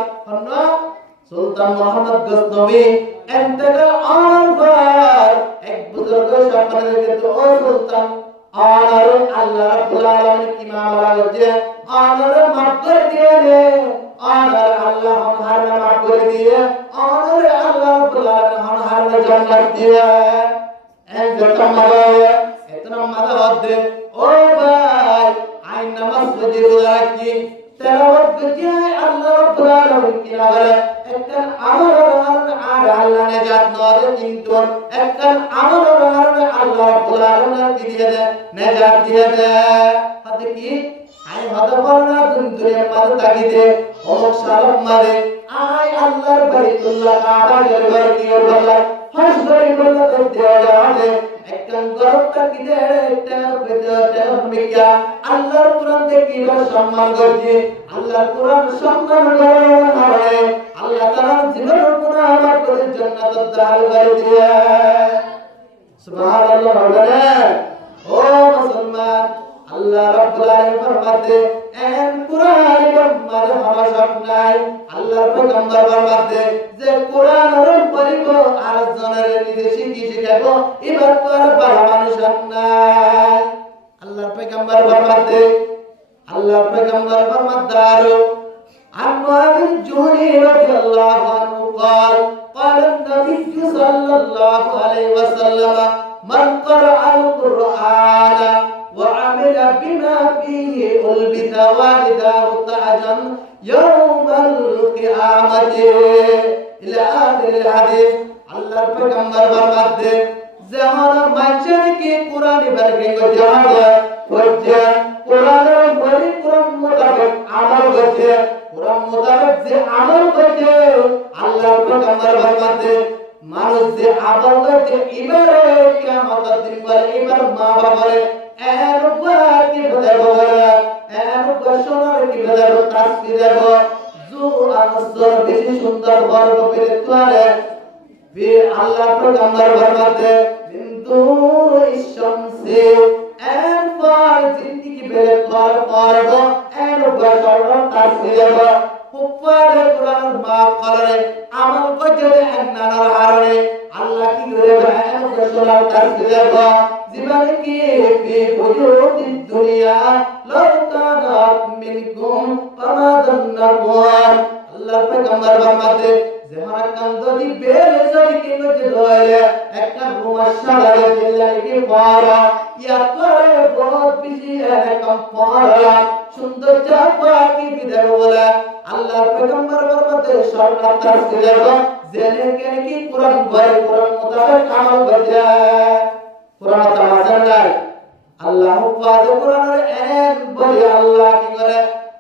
সুলতান মোহাম্মদ গজনবী ইন্তেকাল হওয়ার পর এক বুজুর্গ সামনে রেখে তো ও সুলতান আনারে আল্লাহ রাব্বুল আলামিন কি মামলা করছে আনারে মাফ করে দিয়ে রে আনারে আল্লাহ হারাম মাফ করে দিয়ে আনারে আল্লাহ রাব্বুল আলামিন হারাম জান্নাত দিয়ে এক জমালে এতনা মাদা হদে ও ভাই আই নামাজ পড়ি রোজা রাখি তেলাওয়াত করছি আল্লাহ রাব্বুল আলামিন কি বলে একটা আমল আর আল্লাহ নেজাত নয় কিন্তু একটা আমল আর আল্লাহ রাব্বুল আলামিন কি দিয়ে দেয় নেজাত দিয়ে দেয় হাতে কি আই হদ করনা দুনিয়ার মাঝে তাকিতে অমুক সালাম মারে আই আল্লাহর বাইতুল্লাহ কাবা দরবার কি বলে হজ করি বলে দেয়া যাবে একটা গরব তাকিতে একটা বেদটা মিয়া আল্লাহর কোরআন দেখি সম্মান করছে আল্লাহর কোরআন সম্মান করে আল্লাহ তাআলা জীবনের গুনাহ মাফ করে জান্নাত দান করে দিয়ে সুবহানাল্লাহ বলে ও মুসলমান আল্লাহ রাব্বুল আলামিন ফরমাতে এন কুরআন মাঝে হামাশাব নাই আল্লাহর পয়গম্বর ফরমাতে যে কোরআনের পড়িব আর জনের নিজে শিখি শিখাবো এবার তো আর ভালো মানুষ নাই আল্লাহর পয়গম্বর ফরমাতে আল্লাহর পয়গম্বর ফরমাদারো عن معاذ الجهني رضي الله عنه قال قال النبي صلى الله عليه وسلم من قرأ القرآن وعمل بما فيه ألبث والداه تاجا يوم القيامة إلى آخر الحديث الله پیغمبر فرماتے زمانہ منچن کی قرآن برکے کو جہاد وجہ قرآن بری قرآن مطابق عمل وجہ قرآن مطابق যে আমল করছে আল্লাহ পেগম্বর ফরমাতে মানুষ যে আমল করছে এবারে কিয়ামতের দিন বলে এবার মা বাবা বলে এর উপর কি বলে এর উপর সোনার কি বলে তাসবি দেব জু আনসর বেশি সুন্দর বর্গ পেলে তোরে বি আল্লাহ পেগম্বর ফরমাতে বিন্দু ইশামসে এর পর জিন্দেগি বেলে তোর করব এর উপর সোনার তাসবি দেব কুফারে কুরআন মাফ করে আমল করতে নানার হারনে আল্লাহ কি করে এর উপর সোনার তাসবি দেব জীবনে কি ফি বুজুদি দুনিয়া লাউ কানাত মিনকুম ফামাদান্নাকুম আল্লাহর পয়গম্বর ফরমাতে যেমন কান্দ দি বেলে জড়ি কে মধ্যে ধরে একটা রুমাশা লাগে দিল্লাই কি পারা ইয়া করে বহুত বিজি এরকম পারা সুন্দর চাপা কি বিদায় বলে আল্লাহর পয়গম্বর ফরমাতে সরকার তাসবিহ জেনে কেন কি কুরআন বই কুরআন মোতাবেক আমল করে কুরআন তামাজান নাই আল্লাহ পাক কুরআনের এক বলি আল্লাহ কি করে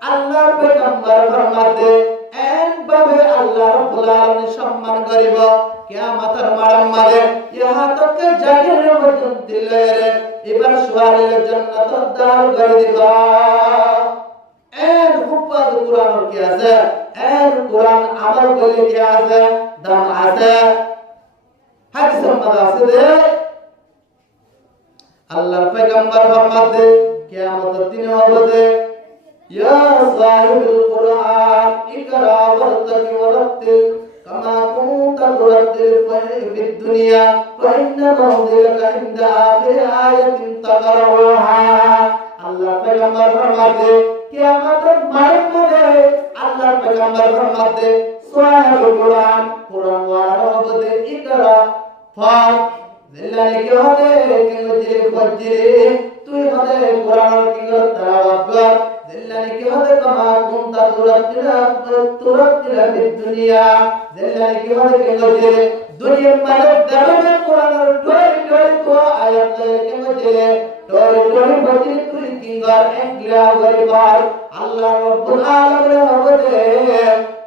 আল্লাহর পয়গম্বর ফরমাতে এক ভাবে আল্লাহ রাব্বুল আলামিন সম্মান করিব কিয়ামতের মাঠে ইহা তক জাগির পর্যন্ত দিলেরে এবার সুয়ারের জান্নাত দার করে দিব এর হুফাজ কুরআন কি আছে এর কুরআন আমল করলে কি আছে দাম আছে হাদিস মধ্যে আছে যে আল্লাহর পয়গম্বর ফরমাতে কিয়ামতের দিনে হবে ইয়া সাহিবুল কুরআন ইকরা ওয়ারতাকি ওয়ারাতিল কামা কুনতা তুরাতিল ফিদ দুনিয়া ফাইন্না মাউদিলাকা ইনদা আখির আয়াতিন তাকরাউহা আল্লাহর পয়গম্বর ফরমাতে কিয়ামতের মাঠে আল্লাহর পয়গম্বর ফরমাতে সাহিবুল কুরআন কুরআন ওয়ালা হবে ইকরা ফার দিল্লানি কি হবে কেন যে ফজরে তুই হবে কোরআন কি তেলাওয়াত কর দিল্লানি কি হবে কামা কুনতা তুরাতিলা দুনিয়া দিল্লানি কি হবে কেন যে দুনিয়ার মানে দাঁড়াবে কোরআনের টোরি তো আয়াত কেন যে টোরি বজি তুই কিংগার একলা গরিবার আল্লাহ রাব্বুল আলামিন হবে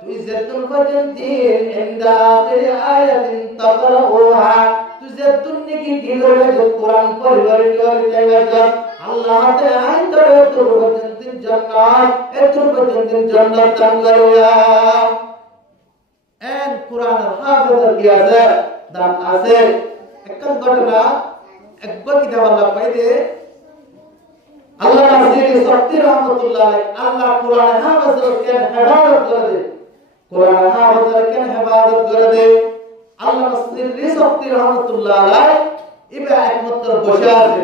তুই যেতুন পর্যন্ত ইনদা আখির আয়াতিন তাকরাউহা तुझे तुन्नी की गिलोले जो कुरान परिवार के लेगा अल्लाह ते आइन करे तो वजन जन्नत ए तो वजन जन्नत तंगरिया एन कुरान हाफिज किया है दाम আছে একটা ঘটনা একবার কি দেওয়ালা পাইদে আল্লাহ নাজির সত্যি রহমাতুল্লাহ আল্লাহ কুরআন হাফিজ কে হেফাজত করে দে কুরআন হাফিজ কে হেফাজত করে দে আল্লাহ নাসির রিজকি রহমাতুল্লাহ আলাইহি ইবা একমাত্র বসে আছে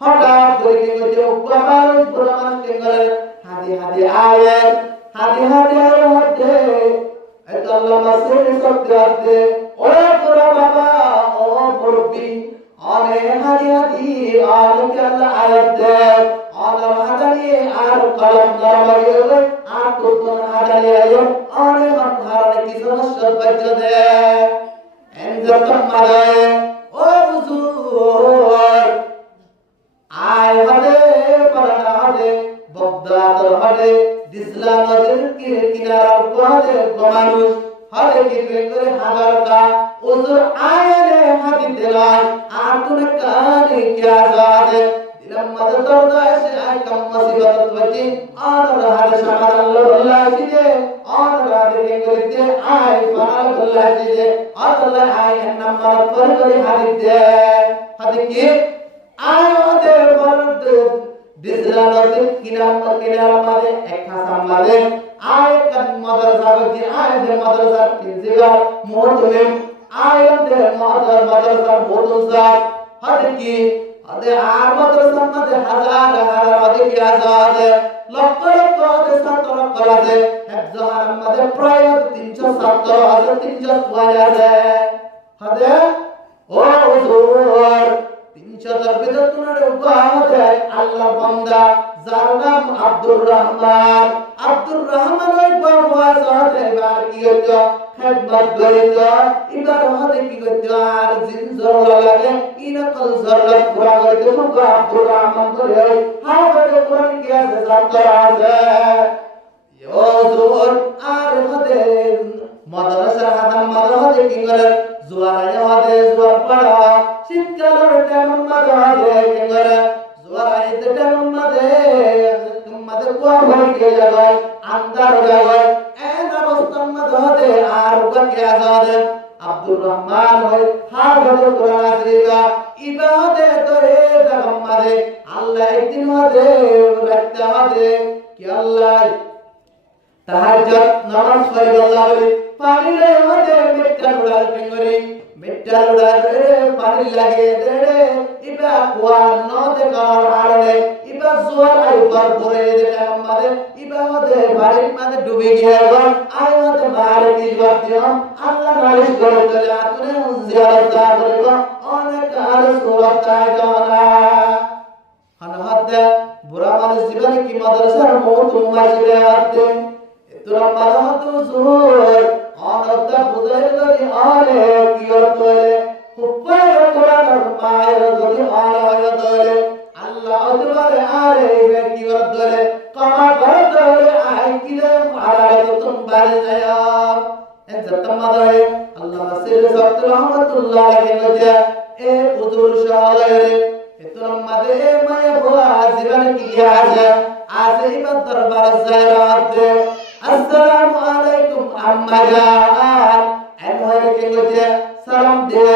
হঠাৎ করে কি করছে মানুষ পুরো মানুষ কি করে হাদি হাদি আয়ের হাদি হাদি আয়ের মধ্যে এত আল্লাহ মাসের শব্দ আছে ও পুরো বাবা ও মুরব্বি অনে হাদি হাদি আর কি আল্লাহ আয়াত দে অনার হাদানি আর কলম দরবারে আর তুতুন হাদানি আয় অনে মাথারে কি সমস্যা বাজে দে এনজতম মারায় ও হুজুর আয় হদে পরনা হদে বগদাদ হদে দিসলা নদীর কিনারার কোহাদে মানুষ হদে কি করে হাজারটা হুজুর আয়নে হাদি দিলাই আর তুমি কানে কি আজাদে দিলাম মদর দরদা এসে আয় কম মুসিবত বজি আর রাহার শামার আল্লাহ জিদে আর রাহার কি করে দে আয় ফানাল আল্লাহ জিদে আর আল্লাহ আয় নাম্বার করে হাদি দে হাদি কি আয়াদের বলদ দিসলা নদীর কিনারা মাঝে এক হাসান মাঝে আয়াত মাদ্রাসা গতি আয়াদের মাদ্রাসা প্রিন্সিপাল মুহতমিম আয়াদের মাদ্রাসা বোদুসা হাতে কি হাতে আর মাদ্রাসা মাঝে হাজার হাজার মাঝে কি আছে লক্ষ লক্ষ ছাত্র কলেজে একজনের মাঝে প্রায় 370 হাজার 300 আছে হাতে ও হুজুর 300 ভিতর তোমার উপহারে আল্লাহ বান্দা যার নাম আব্দুর রহমান ওই বাবা সাথে বার কি হতো খেদমত করিতো এবার হতে কি করতো আর জিন জোর লাগে ইনকল জরুরত পুরা করতে মুখ আব্দুর রহমান করে হাওয়াতে কোরআন কি আছে ছাত্র আছে ইয়োজুর আর হতে মাদ্রাসা হাদাম মাদ্রাসা কি করে জোয়ারায় হতে জোয়ার পড়া শীতকালের টাইম মাঝে কি করে জোয়ারায় টাইম মাঝে কোয়া ভরে কে জায়গায় আন্দার জায়গায় এন অবস্থার মাঝে হতে আর বাকি আজাদে আব্দুর রহমান হয় হাফেজ কোরআন শরীফা ইবাদতে তোরে জাগাম মাঝে আল্লাহ একদিন মাঝে রাখতে হবে কি আল্লাহ তাহাজ্জুদ নামাজ পড়ে আল্লাহ বলে পানি রে মাঝে মিট্টা উড়াল পেঙ্গরি মিট্টা উড়াল রে পানি লাগে রে ইবা কুয়া নদে কার হাড়ে ইবা জোয়ার আই পার পরে যেটা আমাদের ইবা মধ্যে বাড়ির মধ্যে ডুবে গিয়ে গন আই মধ্যে বাড়ি দিবার দিও আল্লাহ নালিশ করে চলে আপনি জিয়ারত করব অনেক আর সুরত চাই না হানহাতে বুড়া মানুষ জীবনে কি মাদ্রাসার মত মাসিরে আতে তোরা মাদামত জোর অনদা বুঝাই যদি আলে কি অর্থলে হুপায় কোরআন মায়ের যদি আলে হয় দলে আল্লাহ অদরে আলে কি অর্থলে কামা করে দলে আই কি দে মারালে তুম বাড়ি যায় এন জতমাদায় আল্লাহ নাসির সাহেব রহমাতুল্লাহ আলাইহি নজা এ উদুর শাহরে এতর মাদে মায়ে বোয়া জীবনে কি আছে আছে ইবাদ দরবার জায়রাত আসসালামু আলাইকুম আম্মা জান এমন কে গজে সালাম দে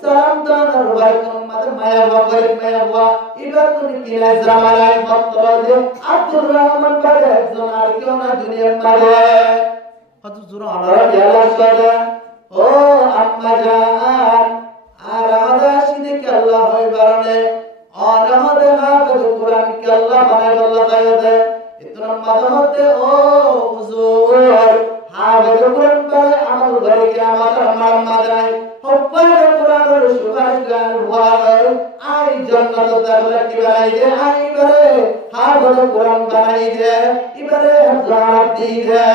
সালাম দানার ওয়ালাইকুম মাদে মায়া ওয়া ইবা তুমি কি জামালাই বক্তব্য দে আব্দুর রহমান বারে একজন আর কেউ না দুনিয়ার মারে কত জোর আনারা গেলাস করে ও আম্মা জান আর আমাদের সিনে কি আল্লাহ হয় বারনে অনহদে হাফেজ কোরআন কি আল্লাহ বানাই আল্লাহ তাইদে ইতনা মাদহতে ও হুজুর হাফেজ কোরআন বলে আমল করে কি আমাদের আমার মাদাই হব্বার কোরআনের সুভাষ গান ভাই আই জান্নাত দাখলা কি বানাই দে আই বারে হাফেজ কোরআন বানাই দে ইবারে জানাত দি দে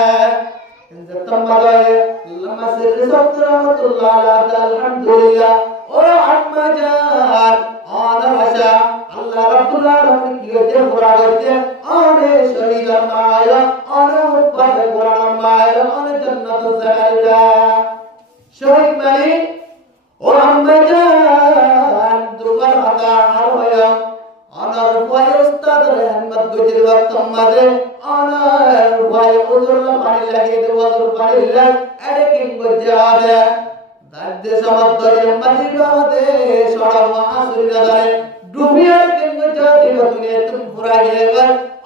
ইনজাতমালায় আল্লামা সিররি সাহেব রহমাতুল্লাহ আলাইহি আলহামদুলিল্লাহ ও আম্মা জান আনা ভাষা আল্লাহ রাব্বুল আলামিন কি যে পুরা করতে অনেক শহীদ মায়া অনেক উপাদ কোরআন মায়া অনেক জান্নাত জায়গা শহীদ মালিক ও আম্মা জান দুবার হাতা আর হয় অনার ভয় উস্তাদ রহমত গুজর ওয়াক্ত মাঝে অনার ভয় উজুরলা পানি লাগিয়ে দে ওজুর পানি লাগ আরে কি গজাবে দাদ্দে সমাদরে মজিবাদে সড়াওয়া আসুরি নজরে ডুবিয়ার কেন জাতি দুনিয়া তুম পুরা গিয়ে গল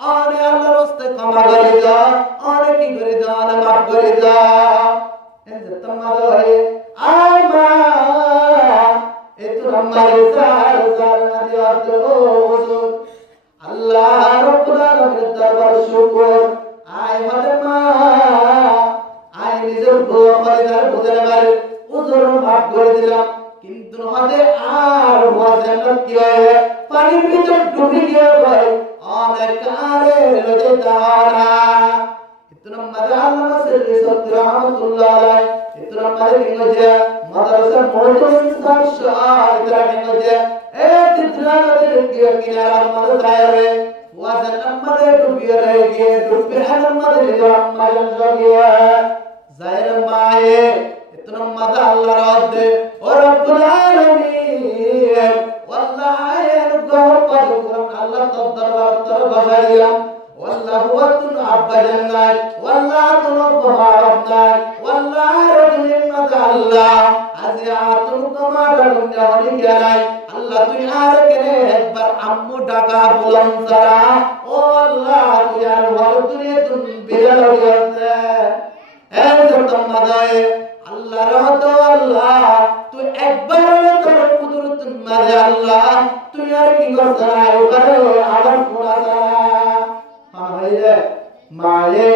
আরে আল্লাহর রাস্তে ক্ষমা করে দাও আরে কি করে দাও না মাফ করে দাও এতে তোমাদের আমা এতো মারে জার জার নাদিয়াত ও হুজুর আল্লাহ রাব্বুল আলামিনের দরবার শুকর আয় হদে মা আয় নিজের বউ খরিদার বুঝলে মারে হুজুর মাফ করে দিলাম কিন্তু হদে আর ওয়াজেন কি হয় পানির ভিতর ডুবে গিয়ে ভাই অনেক আরে রয়ে দাঁড়া इतना मजा अल्लाह से रिसत रहमतुल्लाह अलैह इतना मजा की वजह मदरसा मौजूद इंसान शाह इतना की वजह ए जितना नजर किया किनारा मदरसा है वाजन अम्मदे डूबी रहेगी डूबी अम्मदे जो अम्मदन जो गया जाहिर माए इतना मजा अल्लाह रात दे और रब्बुल आलमीन वल्लाह अनुग्रह पर अल्लाह तब दरबार तर बजाया والله وطن أبا جنات والله تنظها ربنات والله رجل مدى الله أزيعاتم تمارا لنجاوني كياناي الله تيارك نهبر عمو داكا بلن سرا والله تيار والدنيا تنبيل الوزة أنزل تمدى الله رهدو الله تو أكبر لتر قدرت مدى الله تيارك نغسرا يغرر عرف مناسرا माये माये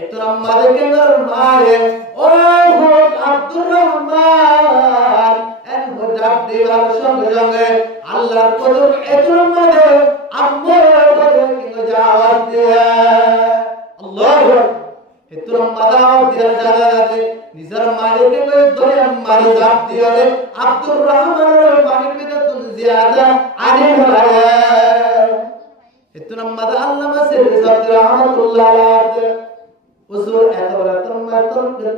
इतना मदद के नर माये ओ खुद अब्दुल रहमान एन खुदाब दीवार संग जंगे अल्लाह कुदर इतना मदद अम्मे बदल की जावत दिया अल्लाह इतना मदद दिया जाने जाते निजर मालिक के कोई दुनिया मारी जाप दिया रे अब्दुल रहमान पानी में तो तुम ज्यादा आने वाला है इतना मजा अल्लाह से रिज़त रहमतुल्लाह अलैह हुजूर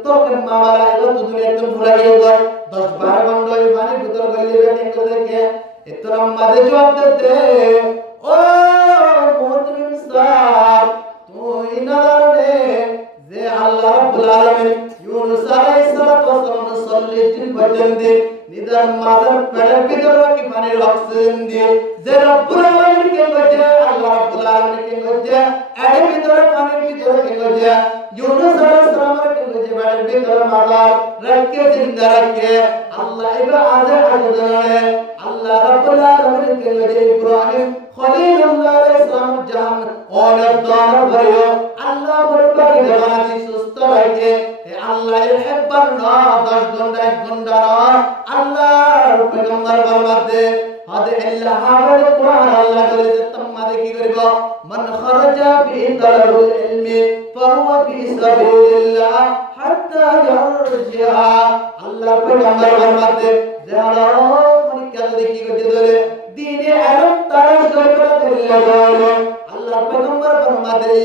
तो के मामला है तो दुनिया एकदम पूरा ये हुआ 10-12 घंटे पानी भीतर गली में टेंको देखे इतना मजा जवाब देते ओ मोहतरम साहब तो इनारे जे अल्लाह रब्बुल आलमीन यूनुस अलैहिस्सलाम सल्ली जिन बचन दे निदर मादर पेड़ भीतर की पानी ऑक्सीजन दे जे रब्बुल आलमीन के वजह अल्लाह रब्बुल आलमीन के वजह एडे भीतर पानी भीतर के वजह यूनुस अलैहिस्सलाम के वजह पेड़ भीतर मादर रख के जिंदा रखे अल्लाह इबा आदर अजदने अल्लाह रब्बुल आलमीन के वजह इब्राहिम खलीलुल्लाह अलैहिस्सलाम जान और दान भयो अल्लाह बरकत जमाती सुस्त रखे अल्लाह इहब्बर ना 10 घंटा 1 घंटा ना अल्लाह पैगंबर फरमाते हदे अल्लाह हावल कुरान अल्लाह करे तम्मादे की करबो मन खरजा बि तलबुल इल्मी फहुवा फी सबीलिल्लाह हत्ता यरजिआ अल्लाह पैगंबर फरमाते जानो मन क्या देखी करते दले दीने अलम तरस करते दिल्ला अल्लाह पैगंबर फरमाते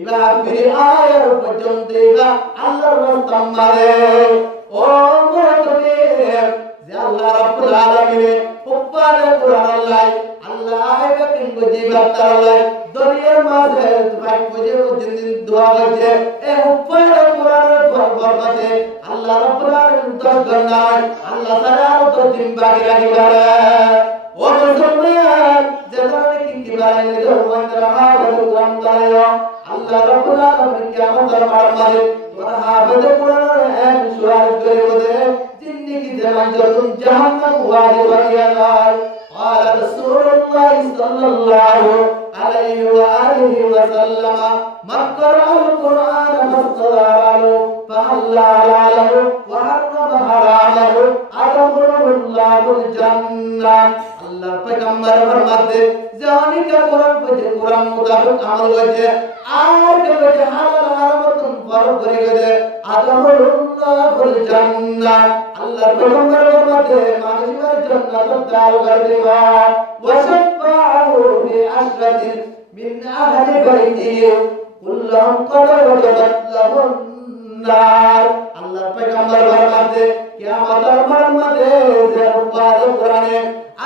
इबा फिर आयर पजंते इबा अल्लाह रास्ता मारे ओ मोहतरे जे अल्लाह रब्बुल आलमीन हुब्बान कुरान अल्लाह का किंग जीवत अल्लाह दुनिया माजे भाई मुझे वो दिन दुआ बजे ए हुब्बान कुरान बरकते अल्लाह रब्बुल आलमीन तो गन्ना अल्लाह सरार तो दिन बाकी रही बारे ओ मुसलमान जबान की बारे में जो वंदरा कुरान गायो अल्लाह रब्बुल आलमीन क़यामत मारे तोरा हाफिज कुरान है सुवाल करे बदे जिंदगी जमान जरूर जहन्नम वाजिब किया قال رسول الله صلى الله عليه وآله وسلم من قرأ القرآن فاستغفر فحل حلاله وحرم حرامه أدخله الله الجنة الله पैगंबर फरमाते जानी का कुरान बजे कुरान मुताबिक अमल वजे आर के वजे हलाल हराम तुम फर्क करेगे अदखुलुल्लाहुल जन्नह अल्लाह पैगंबर फरमाते मानसिकर जन्नत दाल कर देगा वशफाअहु बि अशरतिन मिन अहli Baiti कुल्लुम qad wajabat lahun nar अल्लाह पैगंबर फरमाते कियामत मरमदे जे उपाद कुराने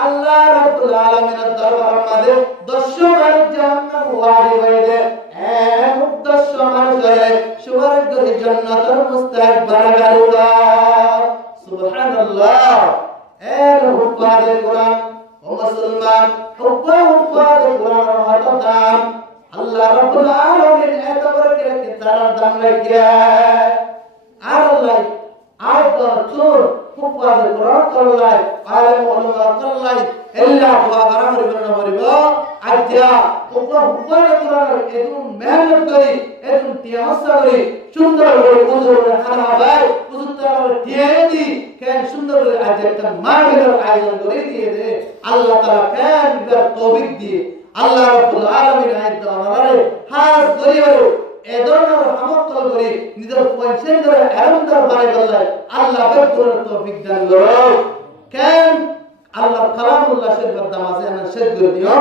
अल्लाह रब्बुल आलमीन दरबार मदे 10 বার জান্নাত ওয়ারি হয়ে এ মুক্তশ মান করে সুবর্গের জান্নাতের মুস্তাহিক বানাগারুলা সুবহানাল্লাহ এ হুব্বাদ কুরআন ও মুসলমান হুব্বাদ কুরআন হতাম আল্লাহ রব্বুল আলামিন এত বড় করে তার দাম রাখিয়া আর আল্লাহ আয় তো চোর হুফাজ কোরআন করলাই আলেম ওলামা করলাই এল্লা দোয়া করা হরিব আজ্জা ওপর হুফাজ কোরআন এদুন মেহনত করি এদুন তিয়াসা করি সুন্দর করে উজুর খানা ভাই উজুর তার টিয়েদি কেন সুন্দর করে আজ একটা মাহফিলের আয়োজন করে দিয়ে দে আল্লাহ তাআলা কেন বিদার তৌফিক দিয়ে আল্লাহ রাব্বুল আলামিন আয়াত আমারে হাজ করিও এদরনের হামকল করি নিজের পয়সেন্দ্র এরমদার বানাই বললাই আল্লাহ বেকুর তৌফিক দান করো কেন আল্লাহ কালামুল্লাহ শরীফের দামাজে আমরা শেষ করে দিও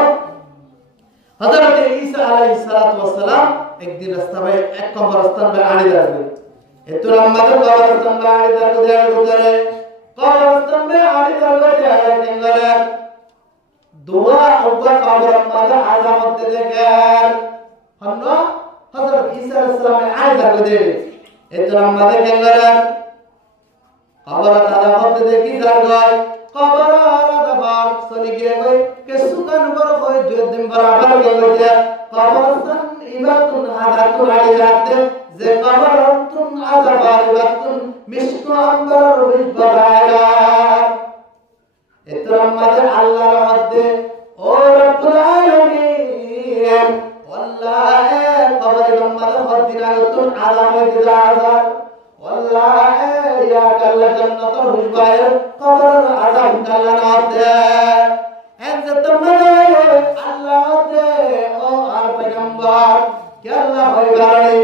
হযরত ঈসা আলাইহিস সালাতু ওয়াস সালাম একদিন রাস্তা ভাই এক কবরস্থান ভাই আড়ি দাঁড়াবে এতো আমাদের কবরস্থান ভাই আড়ি দাঁড়াবে কবরস্থান ভাই আড়ি দাঁড়াবে কেঙ্গলে দোয়া ওবা কবর মাঝে আলামত দেখেন হন্ন হযরত ঈসা আলাইহিস সালামের আড়ি দাঁড়াবে এতো আমাদের কেঙ্গলে কবর আলামত দেখি দাঁড়ায় কবর আলাদাবার চলি গিয়ে গই কে সুকান বড় হয় দুই দিন বরাবর গিয়ে কবরস্থান ইবাতুন আদাতুন আড়ি যাতে যে কবরতুন আযাবার ইবাতুন মিশকু আম্বার বিবারা এতরাম মাঝে আল্লাহর মধ্যে ও রব্বুল আলামিন ওয়াল্লাহি কবরের মধ্যে হদিন আগুন আযাবে দিলাজার ওয়াল্লাহি ইয়া কাল্লা জান্নাতুল হুবায় কবর আযাব কাল্লানাতে এনজে তোমারে আল্লাহ দে ও আর পয়গম্বর কে আল্লাহ হয় গাড়ি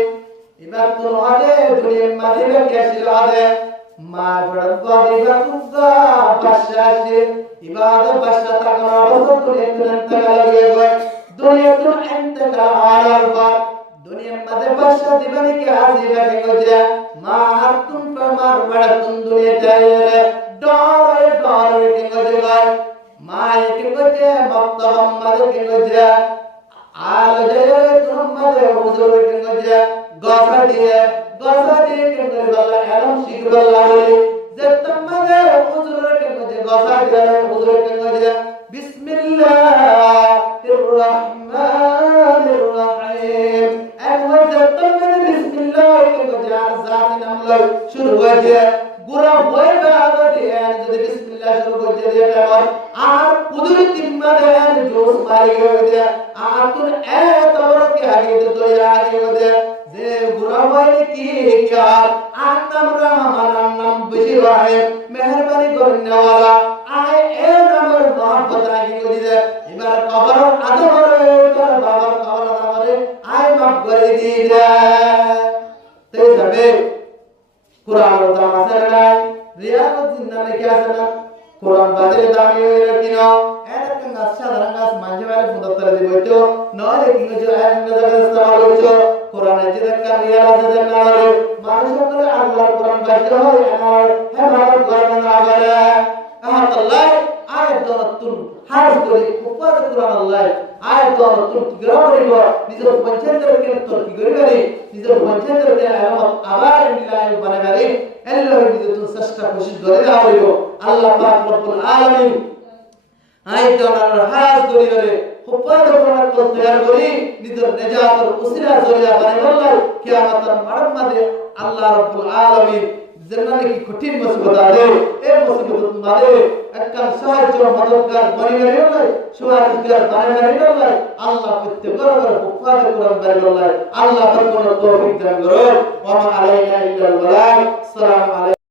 এবার তো আদে দুনিয়ার মাঝে কে ছিল আদে মা বড়বা ইবাতুদা বাশাশে ইবাদ বাশা তাকনা অবস্থা দুনিয়া ইন্তকাল হয়ে গয় দুনিয়া তো ইন্তকাল হওয়ার পর দুনিয়ার মাঝে বাশা দিবানি কে আজিবা কে গজা মা তুম পরমার বড় তুম দুনিয়া চাইলে ডর কে গজা মা কে গজা মক্তবম মাঝে কে গজা আল জয় তুম মাঝে হুজুর কে গজা গফা দিয়ে কে গজা এরম শিখবার লাগে যে তুম মাঝে হুজুর কে গজা গফা দিয়ে হুজুর কে গজা বিসমিল্লাহির রহমানির রহিম এমন যে তুম মাঝে বিসমিল্লাহ কে গজা জাত নাম লয় শুরু হয়ে গুরা হয়ে যাবে দিয়ে যদি বিসমিল্লাহ শুরু করে দিয়ে তারপর আর কুদরতি মানে জোশ মারি গেছে আর তুই এত বড় কি আগে তো আগে গেছে যে গুরা হয়ে কি আর নাম রহমান নাম বেশি রহে মেহেরবানি করেন ওয়ালা আয় এ নামের মহব্বত আগে গেছে এবার কবর আদরে এবার বাবার কবর আদরে আয় মাফ করে দিয়ে তাই যাবে কুরআন দাম আছে না রিয়াজুদ্দিন নামে কি আছে না কুরআন বাজারে দামি হয়ে রাখিনো এরকম সাধারণ গাছ মাঝে মাঝে ফুদত্তরে দিব তো নয় কিন্তু যে এমন জায়গা ইস্তেমাল হইছো কুরআনে যে দেখা রিয়াল আছে না রে মানুষ করে আল্লাহর কুরআন বাজতে হয় আর হেফাজত করবে না বলে আল্লাহ আয়াত দরতুন হাজ করি উপর কুরআন আল্লাহ আয়াত দরতুন গররিব নিজের পঞ্চায়েতের কে তোর কি করিবারি নিজের পঞ্চায়েতের কে আলামত আবার মিলাই বানাবারি আল্লাহ নিজে তুই চেষ্টা কোশিশ করে দাও আল্লাহ পাক রব্বুল আলামিন আয়াত দরর হাজ করি রে উপর কুরআন কো তৈয়ার করি নিজের নেজাতের উসিলা জরিয়া বানাইবাল্লাহ কিয়ামতের মাঠের মধ্যে আল্লাহ রব্বুল আলামিন জান্নাতে কি কঠিন মুসিবত আছে এই মুসিবত মাঝে একটা সাহায্য মদদগার বানিয়ে নিলে সুহারগার বানিয়ে নিলে আল্লাহ প্রত্যেকবার উপকার করুন বারিকাল্লাহ আল্লাহ বরকত তৌফিক দান করুন ওয়া মা আলাইনা ইল্লাল বালাগ আসসালামু আলাইকুম।